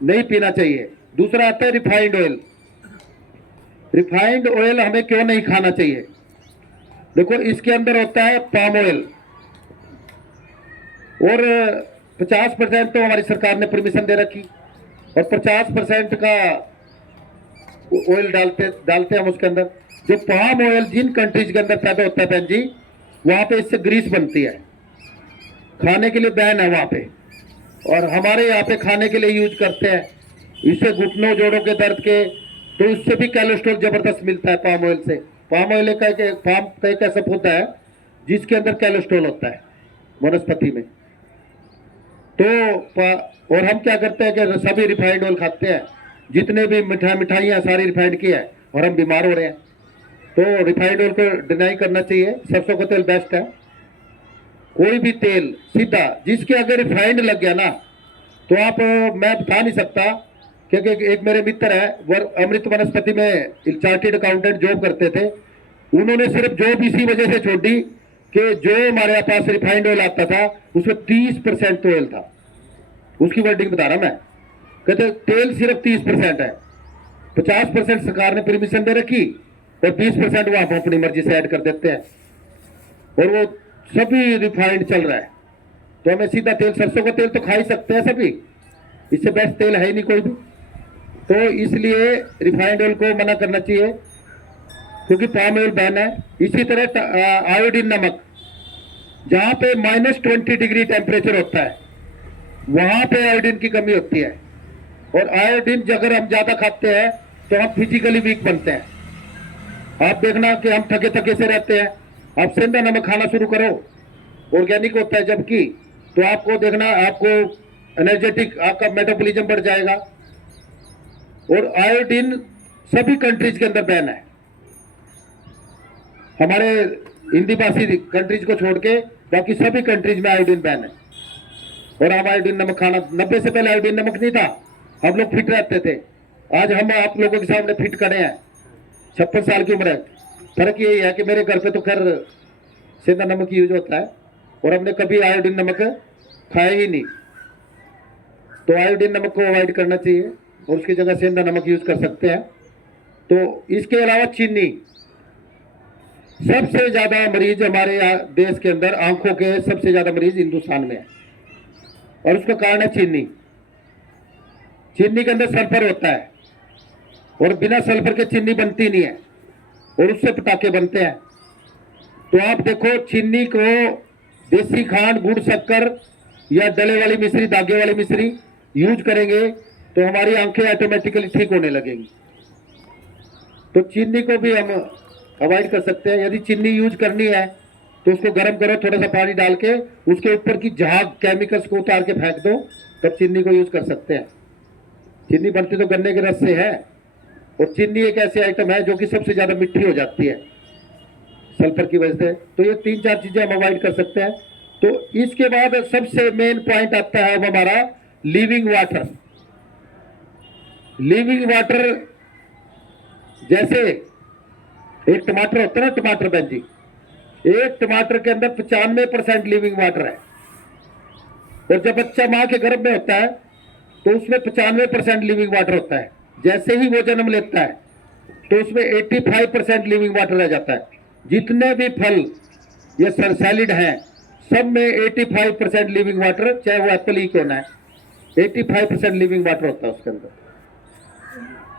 नहीं पीना चाहिए। दूसरा आता है रिफाइंड ऑयल। रिफाइंड ऑयल हमें क्यों नहीं खाना चाहिए? देखो इसके अंदर होता है पाम ऑयल, और 50% तो हमारी सरकार ने परमिशन दे रखी, और 50% का ऑयल डालते हम उसके अंदर। जो पाम ऑयल जिन कंट्रीज के अंदर पैदा होता है बहन जी, वहां पे इससे ग्रीस बनती है, खाने के लिए बैन है वहां पे, और हमारे यहाँ पे खाने के लिए यूज करते हैं। इससे घुटनों जोड़ों के दर्द के, तो इससे भी कोलेस्ट्रॉल जबरदस्त मिलता है पाम ऑयल से। पाम ऑयल का एक ऐसा पौधा है जिसके अंदर कोलेस्ट्रॉल होता है वनस्पति में। तो और हम क्या करते हैं कि सभी रिफाइंड ऑयल खाते हैं, जितने भी मिठाइयाँ सारी रिफाइंड की है, और हम बीमार हो रहे हैं। तो रिफाइंड ऑयल को डिनाई करना चाहिए। सरसों का तेल बेस्ट है, कोई भी तेल सीधा, जिसके अगर रिफाइंड लग गया ना तो आप, मैं बता नहीं सकता, क्योंकि एक मेरे मित्र है वो अमृत वनस्पति में चार्टेड अकाउंटेंट जॉब करते थे। उन्होंने सिर्फ जॉब इसी वजह से छोड़ दी कि जो हमारे पास रिफाइंड ऑयल आता था उसमें 30% ऑयल था। उसकी वर्डिंग बता रहा मैं। कहते तेल सिर्फ 30% है, 50% सरकार ने परमिशन दे रखी और 20% वो आप अपनी मर्जी से ऐड कर देते हैं, और वो सभी रिफाइंड चल रहा है। तो हमें सीधा तेल, सरसों का तेल तो खा ही सकते हैं सभी, इससे बेस्ट तेल है ही नहीं कोई भी। तो इसलिए रिफाइंड ऑयल को मना करना चाहिए, क्योंकि पाम ऑयल बैन है। इसी तरह आयोडीन नमक, जहां पे -20 डिग्री टेम्परेचर होता है वहां पे आयोडीन की कमी होती है, और आयोडीन अगर हम ज्यादा खाते हैं तो हम फिजिकली वीक बनते हैं। आप देखना कि हम थके थके से रहते हैं, आप सेंधा नमक खाना शुरू करो, ऑर्गेनिक होता है जबकि, तो आपको देखना, आपको एनर्जेटिक, आपका मेटाबॉलिज्म बढ़ जाएगा। और आयोडीन सभी कंट्रीज के अंदर बैन है, हमारे हिंदी भाषी कंट्रीज को छोड़ के बाकी सभी कंट्रीज में आयोडीन बैन है। और हम आयोडीन नमक खाना, 90 से पहले आयोडीन नमक नहीं था, हम लोग फिट रहते थे। आज हम आप लोगों के सामने फिट खड़े हैं, 56 साल की उम्र है। फर्क यही है कि मेरे घर पे तो खैर सेंधा नमक यूज होता है, और हमने कभी आयोडीन नमक खाया ही नहीं। तो आयोडीन नमक को अवॉइड करना चाहिए और उसकी जगह सेंधा नमक यूज कर सकते हैं। तो इसके अलावा चीनी, सबसे ज्यादा मरीज हमारे देश के अंदर, आंखों के सबसे ज्यादा मरीज हिंदुस्तान में है, और उसका कारण है चीनी। चीनी के अंदर सल्फर होता है, और बिना सल्फर के चीनी बनती नहीं है, और उससे पटाखे बनते हैं। तो आप देखो, चीनी को देसी खांड, गुड़, शक्कर या डले वाली मिश्री, धागे वाली मिश्री यूज करेंगे तो हमारी आंखें ऑटोमेटिकली ठीक होने लगेंगी। तो चीनी को भी हम अवॉइड कर सकते हैं। यदि चीनी यूज करनी है तो उसको गर्म करो, थोड़ा सा पानी डाल के उसके ऊपर की झाग, केमिकल्स को उतार के फेंक दो, तब चीनी को यूज कर सकते हैं। चीनी बनती तो गन्ने के रस से है, और चीनी एक ऐसी आइटम है जो कि सबसे ज्यादा मीठी हो जाती है सल्फर की वजह से। तो ये 3-4 चीजें हम अवॉइड कर सकते हैं। तो इसके बाद सबसे मेन पॉइंट आता है अब हमारा लिविंग वाटर। लिविंग वाटर, जैसे एक टमाटर होता है ना, टमाटर बहन जी, एक टमाटर के अंदर 95% लिविंग वाटर है, और जब बच्चा मां के गर्भ में होता है तो उसमें 95% लिविंग वाटर होता है। जैसे ही वो जन्म लेता है तो उसमें 85% लिविंग वाटर रह जाता है। जितने भी फल या सैलिड हैं सब में 85% लिविंग वाटर, चाहे वो एप्पल ही क्यों ना है, 85% लिविंग वाटर होता है उसके अंदर।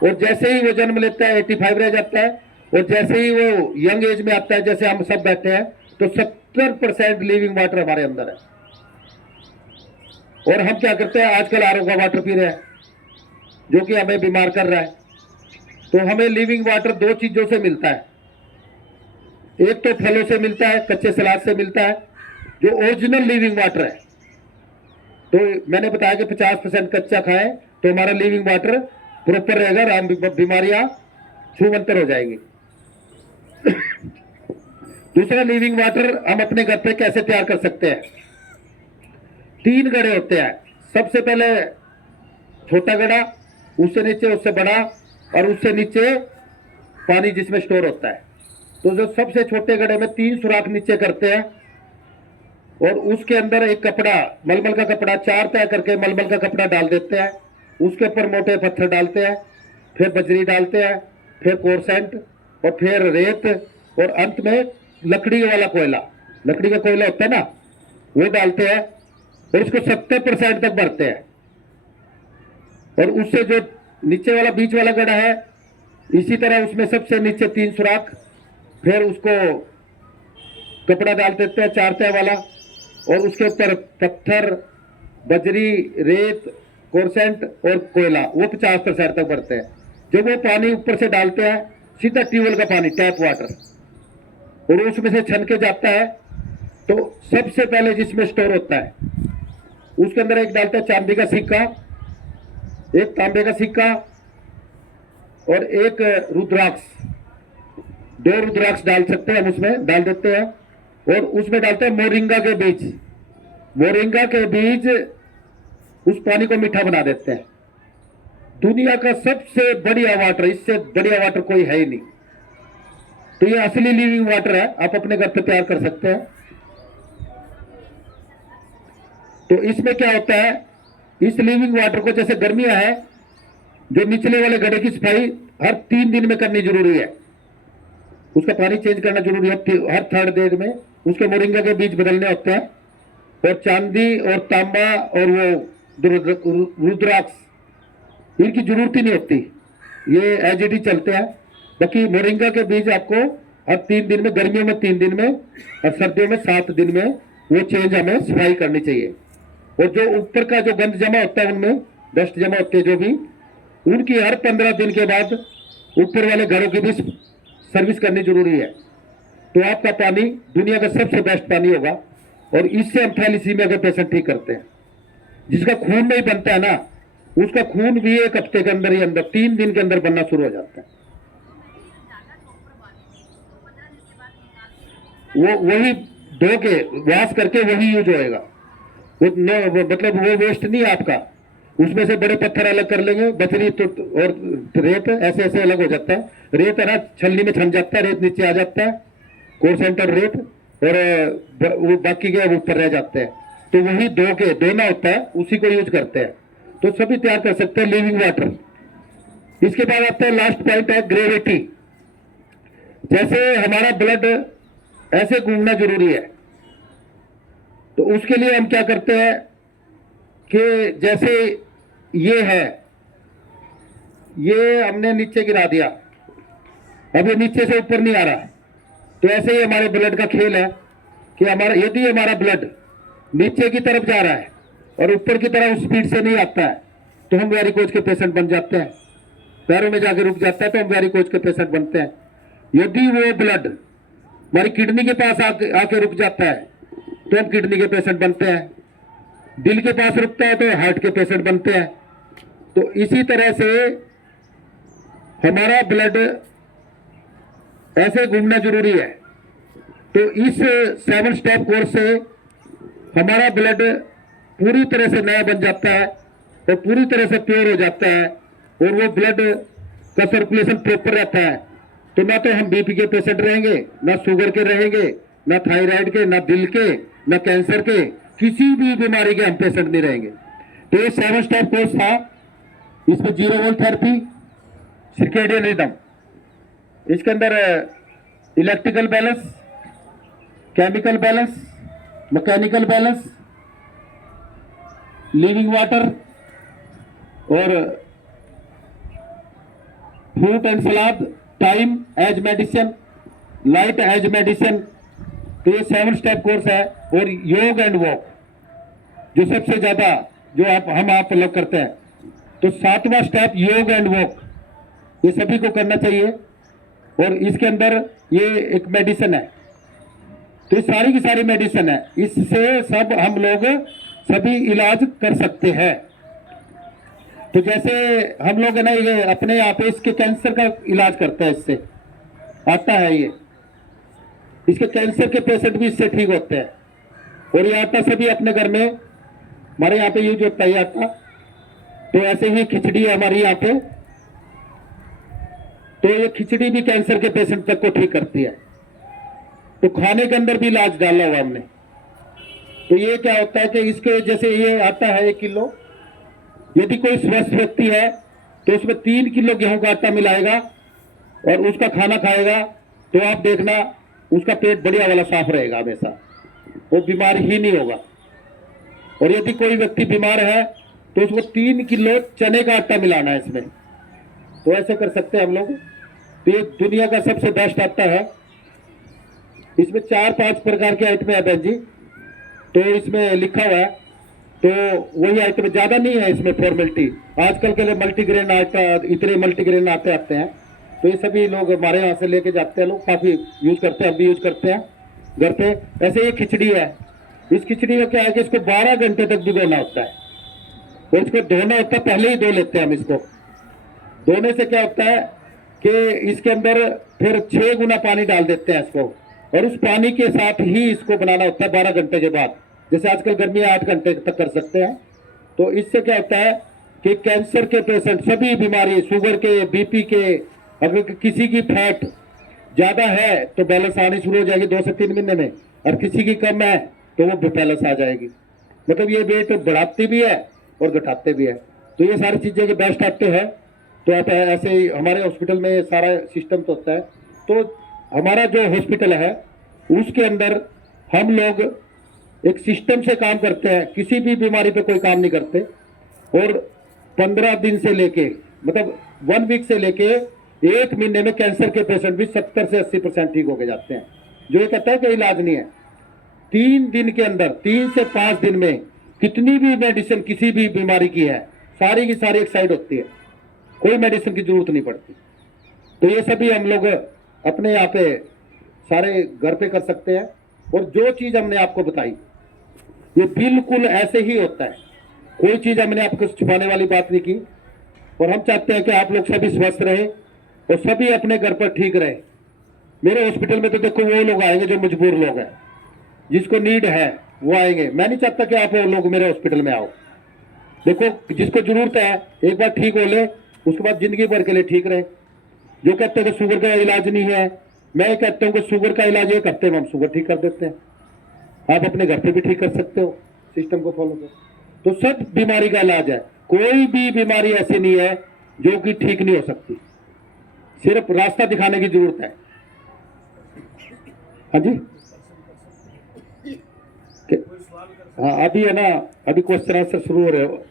और जैसे ही वो जन्म लेता है 85 रह जाता है, और जैसे ही वो यंग एज में आता है, जैसे हम सब बैठे हैं, तो 70% लिविंग वाटर हमारे अंदर है। और हम क्या करते हैं, आजकल आरओ का वाटर पी रहे हैं जो कि हमें बीमार कर रहा है। तो हमें लिविंग वाटर 2 चीजों से मिलता है, एक तो फलों से मिलता है, कच्चे सलाद से मिलता है, जो ओरिजिनल लिविंग वाटर है। तो मैंने बताया कि 50% कच्चा खाएं तो हमारा लिविंग वाटर प्रॉपर रहेगा, बीमारियां छूमंतर हो जाएंगी। दूसरा लिविंग वाटर हम अपने घर पे कैसे तैयार कर सकते हैं। 3 गड्ढे होते हैं। सबसे पहले छोटा गड्ढा, उससे नीचे, उससे बड़ा, और उससे नीचे पानी जिसमें स्टोर होता है। तो जो सबसे छोटे गड्ढे में 3 सुराख नीचे करते हैं, और उसके अंदर एक कपड़ा, मलमल का कपड़ा 4 तय करके मलमल का कपड़ा डाल देते हैं। उसके ऊपर मोटे पत्थर डालते हैं, फिर बजरी डालते हैं, फिर कोरसेंट, और फिर रेत, और अंत में लकड़ी वाला कोयला, लकड़ी का कोयला होता है ना, वो डालते हैं, और इसको 70% तक भरते हैं। और उससे जो नीचे वाला, बीच वाला गड्ढा है, इसी तरह उसमें सबसे नीचे 3 सुराख, फिर उसको कपड़ा डाल देते हैं 4 तय वाला, और उसके ऊपर पत्थर, बजरी, रेत, कोरसेंट और कोयला, वो 50% तक भरते हैं। जब वो पानी ऊपर से डालते हैं, सीधा ट्यूबवेल का पानी, टैप वाटर, और उसमें से छनके जाता है, तो सबसे पहले जिसमें स्टोर होता है उसके अंदर एक डालते हैं चांदी का सिक्का, एक तांबे का सिक्का, और एक रुद्राक्ष। 2 रुद्राक्ष डाल सकते हैं हम, उसमें डाल देते हैं, और उसमें डालते हैं मोरिंगा के बीज। मोरिंगा के बीज उस पानी को मीठा बना देते हैं। दुनिया का सबसे बढ़िया वाटर, इससे बढ़िया वाटर कोई है ही नहीं। तो ये असली लिविंग वाटर है, आप अपने घर पे तैयार कर सकते हैं। तो इसमें क्या होता है, इस लिविंग वाटर को, जैसे गर्मियां है, जो निचले वाले गड्ढे की सफाई हर 3 दिन में करनी जरूरी है, उसका पानी चेंज करना जरूरी है हर थर्ड डे में। उसके मोरिंगा के बीज बदलने होते हैं, और चांदी और तांबा और वो रुद्राक्ष, इनकी जरूरत ही नहीं होती, ये एज इट इज चलते हैं। बाकी मोरिंगा के बीज आपको हर 3 दिन में, गर्मियों में 3 दिन में और सर्दियों में 7 दिन में वो चेंज हमें सफाई करनी चाहिए। और जो ऊपर का जो गंद जमा होता है, उनमें डस्ट जमा होती है जो भी, उनकी हर 15 दिन के बाद ऊपर वाले घरों की भी सर्विस करनी जरूरी है। तो आपका पानी दुनिया का सबसे बेस्ट पानी होगा। और इससे हम थैलीसीमिया के पेशेंट ठीक करते हैं। जिसका खून नहीं बनता है ना, उसका खून भी 1 हफ्ते के अंदर ही, अंदर 3 दिन के अंदर बनना शुरू हो जाता है। वो वही धो के वॉश करके वही यूज होएगा। वो मतलब वो वेस्ट नहीं है आपका। उसमें से बड़े पत्थर अलग कर लेंगे, बजरी तो और रेत ऐसे ऐसे अलग हो जाता है। रेत है ना, छलनी में छन जाता है, रेत नीचे आ जाता है, कोर सेंटर रेत, और वो बाकी के ऊपर रह जाते हैं। तो वही धो के धोना होता है, उसी को यूज करते हैं। तो सभी तैयार कर सकते हैं लिविंग वाटर। इसके बाद आता है लास्ट पॉइंट है ग्रेविटी। जैसे हमारा ब्लड ऐसे घूमना जरूरी है, तो उसके लिए हम क्या करते हैं कि जैसे ये है, ये हमने नीचे गिरा दिया, अब ये नीचे से ऊपर नहीं आ रहा। तो ऐसे ही हमारे ब्लड का खेल है कि हमारा, यदि हमारा ब्लड नीचे की तरफ जा रहा है और ऊपर की तरफ स्पीड से नहीं आता है, तो हम वेरिकोज के पेशेंट बन जाते हैं। पैरों में जाके रुक जाता है तो हम वेरिकोज के पेशेंट बनते हैं। यदि वो ब्लड हमारी किडनी के पास आके रुक जाता है तो हम किडनी के पेशेंट बनते हैं। दिल के पास रुकता है तो हार्ट के पेशेंट बनते हैं। तो इसी तरह से हमारा ब्लड ऐसे घूमना जरूरी है। तो इस 7 स्टेप कोर्स से हमारा ब्लड पूरी तरह से नया बन जाता है और पूरी तरह से प्योर हो जाता है, और वो ब्लड का सर्कुलेशन प्रॉपर रहता है। तो ना तो हम बीपी के पेशेंट रहेंगे, ना शुगर के रहेंगे, ना थायराइड के, ना दिल के, ना कैंसर के, किसी भी बीमारी के हम पेशेंट नहीं रहेंगे। तो ये 7 स्टेप कोर्स था। इसमें 0 वोल्ट थेरेपी, सर्केडियन रिदम, इसके अंदर electrical balance, chemical balance, mechanical balance, living water और fruit and salad, time as medicine, light as medicine. तो ये 7 स्टेप कोर्स है। और योग एंड वॉक जो सबसे ज्यादा जो आप लोग करते हैं, तो 7वां स्टेप योग एंड वॉक, ये सभी को करना चाहिए। और इसके अंदर ये एक मेडिसिन है। तो ये सारी की सारी मेडिसिन है, इससे सब हम लोग सभी इलाज कर सकते हैं। तो जैसे हम लोग है ना, ये अपने यहाँ पे इसके कैंसर का इलाज करते हैं, इससे आता है ये, इसके कैंसर के पेशेंट भी इससे ठीक होते हैं। और ये आता सभी अपने घर में, हमारे यहाँ पे यूज होता है आता। तो ऐसे ही खिचड़ी है हमारी यहाँ पे, तो ये खिचड़ी भी कैंसर के पेशेंट तक को ठीक करती है। तो खाने के अंदर भी इलाज डाला हुआ हमने। तो ये क्या होता है कि इसके जैसे ये आता है 1 किलो, यदि कोई स्वस्थ व्यक्ति है तो उसमें 3 किलो गेहूं का आटा मिलाएगा और उसका खाना खाएगा, तो आप देखना उसका पेट बढ़िया वाला साफ रहेगा, हमेशा वो बीमार ही नहीं होगा। और यदि कोई व्यक्ति बीमार है तो उसको 3 किलो चने का आटा मिलाना है इसमें। तो ऐसे कर सकते हैं हम लोग। तो ये दुनिया का सबसे बेस्ट आटा है। इसमें 4-5 प्रकार के आइटम है बहन जी, तो इसमें लिखा हुआ है। तो वही आइटम ज्यादा नहीं है इसमें फॉर्मेलिटी। आजकल के लिए मल्टीग्रेन आटा, इतने मल्टीग्रेन आते हैं, तो ये सभी लोग हमारे यहाँ से लेके जाते हैं, लोग काफी यूज करते हैं, हम भी यूज करते हैं घर पे। ऐसे ये खिचड़ी है, इस खिचड़ी में क्या है कि इसको 12 घंटे तक भिगोना होता है और इसको धोना होता है, पहले ही धो लेते हैं हम इसको। धोने से क्या होता है कि इसके अंदर फिर 6 गुना पानी डाल देते हैं इसको, और उस पानी के साथ ही इसको बनाना होता है 12 घंटे के बाद। जैसे आजकल गर्मी 8 घंटे तक कर सकते हैं। तो इससे क्या होता है कि कैंसर के पेशेंट, सभी बीमारी, शुगर के, बीपी के, अगर किसी की फैट ज्यादा है तो बैलेंस आनी शुरू हो जाएगी 2 से 3 महीने में, और किसी की कम है तो वो बैलेंस आ जाएगी। मतलब ये वेट बढ़ाती भी है और घटाते भी हैं। तो ये सारी चीज़ें के बेस्ट आते हैं। तो आप ऐसे ही हमारे हॉस्पिटल में सारा सिस्टम तो होता है। तो हमारा जो हॉस्पिटल है उसके अंदर हम लोग एक सिस्टम से काम करते हैं, किसी भी बीमारी पे कोई काम नहीं करते। और 15 दिन से लेके मतलब 1 वीक से लेके 1 महीने में कैंसर के पेशेंट भी 70 से 80% ठीक होके जाते हैं। जो ये कहता है कि इलाज नहीं है, 3 दिन के अंदर 3 से 5 दिन में कितनी भी मेडिसिन किसी भी बीमारी की है सारी की सारी एक साइड होती है, कोई मेडिसिन की जरूरत नहीं पड़ती। तो ये सभी हम लोग अपने यहाँ पे सारे घर पे कर सकते हैं। और जो चीज हमने आपको बताई ये बिल्कुल ऐसे ही होता है, कोई चीज हमने आपको छुपाने वाली बात नहीं की। और हम चाहते हैं कि आप लोग सभी स्वस्थ रहे और सभी अपने घर पर ठीक रहे। मेरे हॉस्पिटल में तो देखो वो लोग आएंगे जो मजबूर लोग हैं, जिसको नीड है वो आएंगे। मैं नहीं चाहता कि आप लोग मेरे हॉस्पिटल में आओ। देखो जिसको जरूरत है एक बार ठीक हो ले, उसके बाद जिंदगी भर के लिए ठीक रहे। जो कहते हैं कि शुगर का इलाज नहीं है, मैं कहता हूँ कि शुगर का इलाज 1 हफ्ते में हम शुगर ठीक कर देते हैं। आप अपने घर पे भी ठीक कर सकते हो, सिस्टम को फॉलो करो। तो सब बीमारी का इलाज है, कोई भी बीमारी ऐसी नहीं है जो कि ठीक नहीं हो सकती, सिर्फ रास्ता दिखाने की जरूरत है। हाँ जी, हाँ अभी है ना, अभी क्वेश्चन आंसर शुरू हो रहे हो।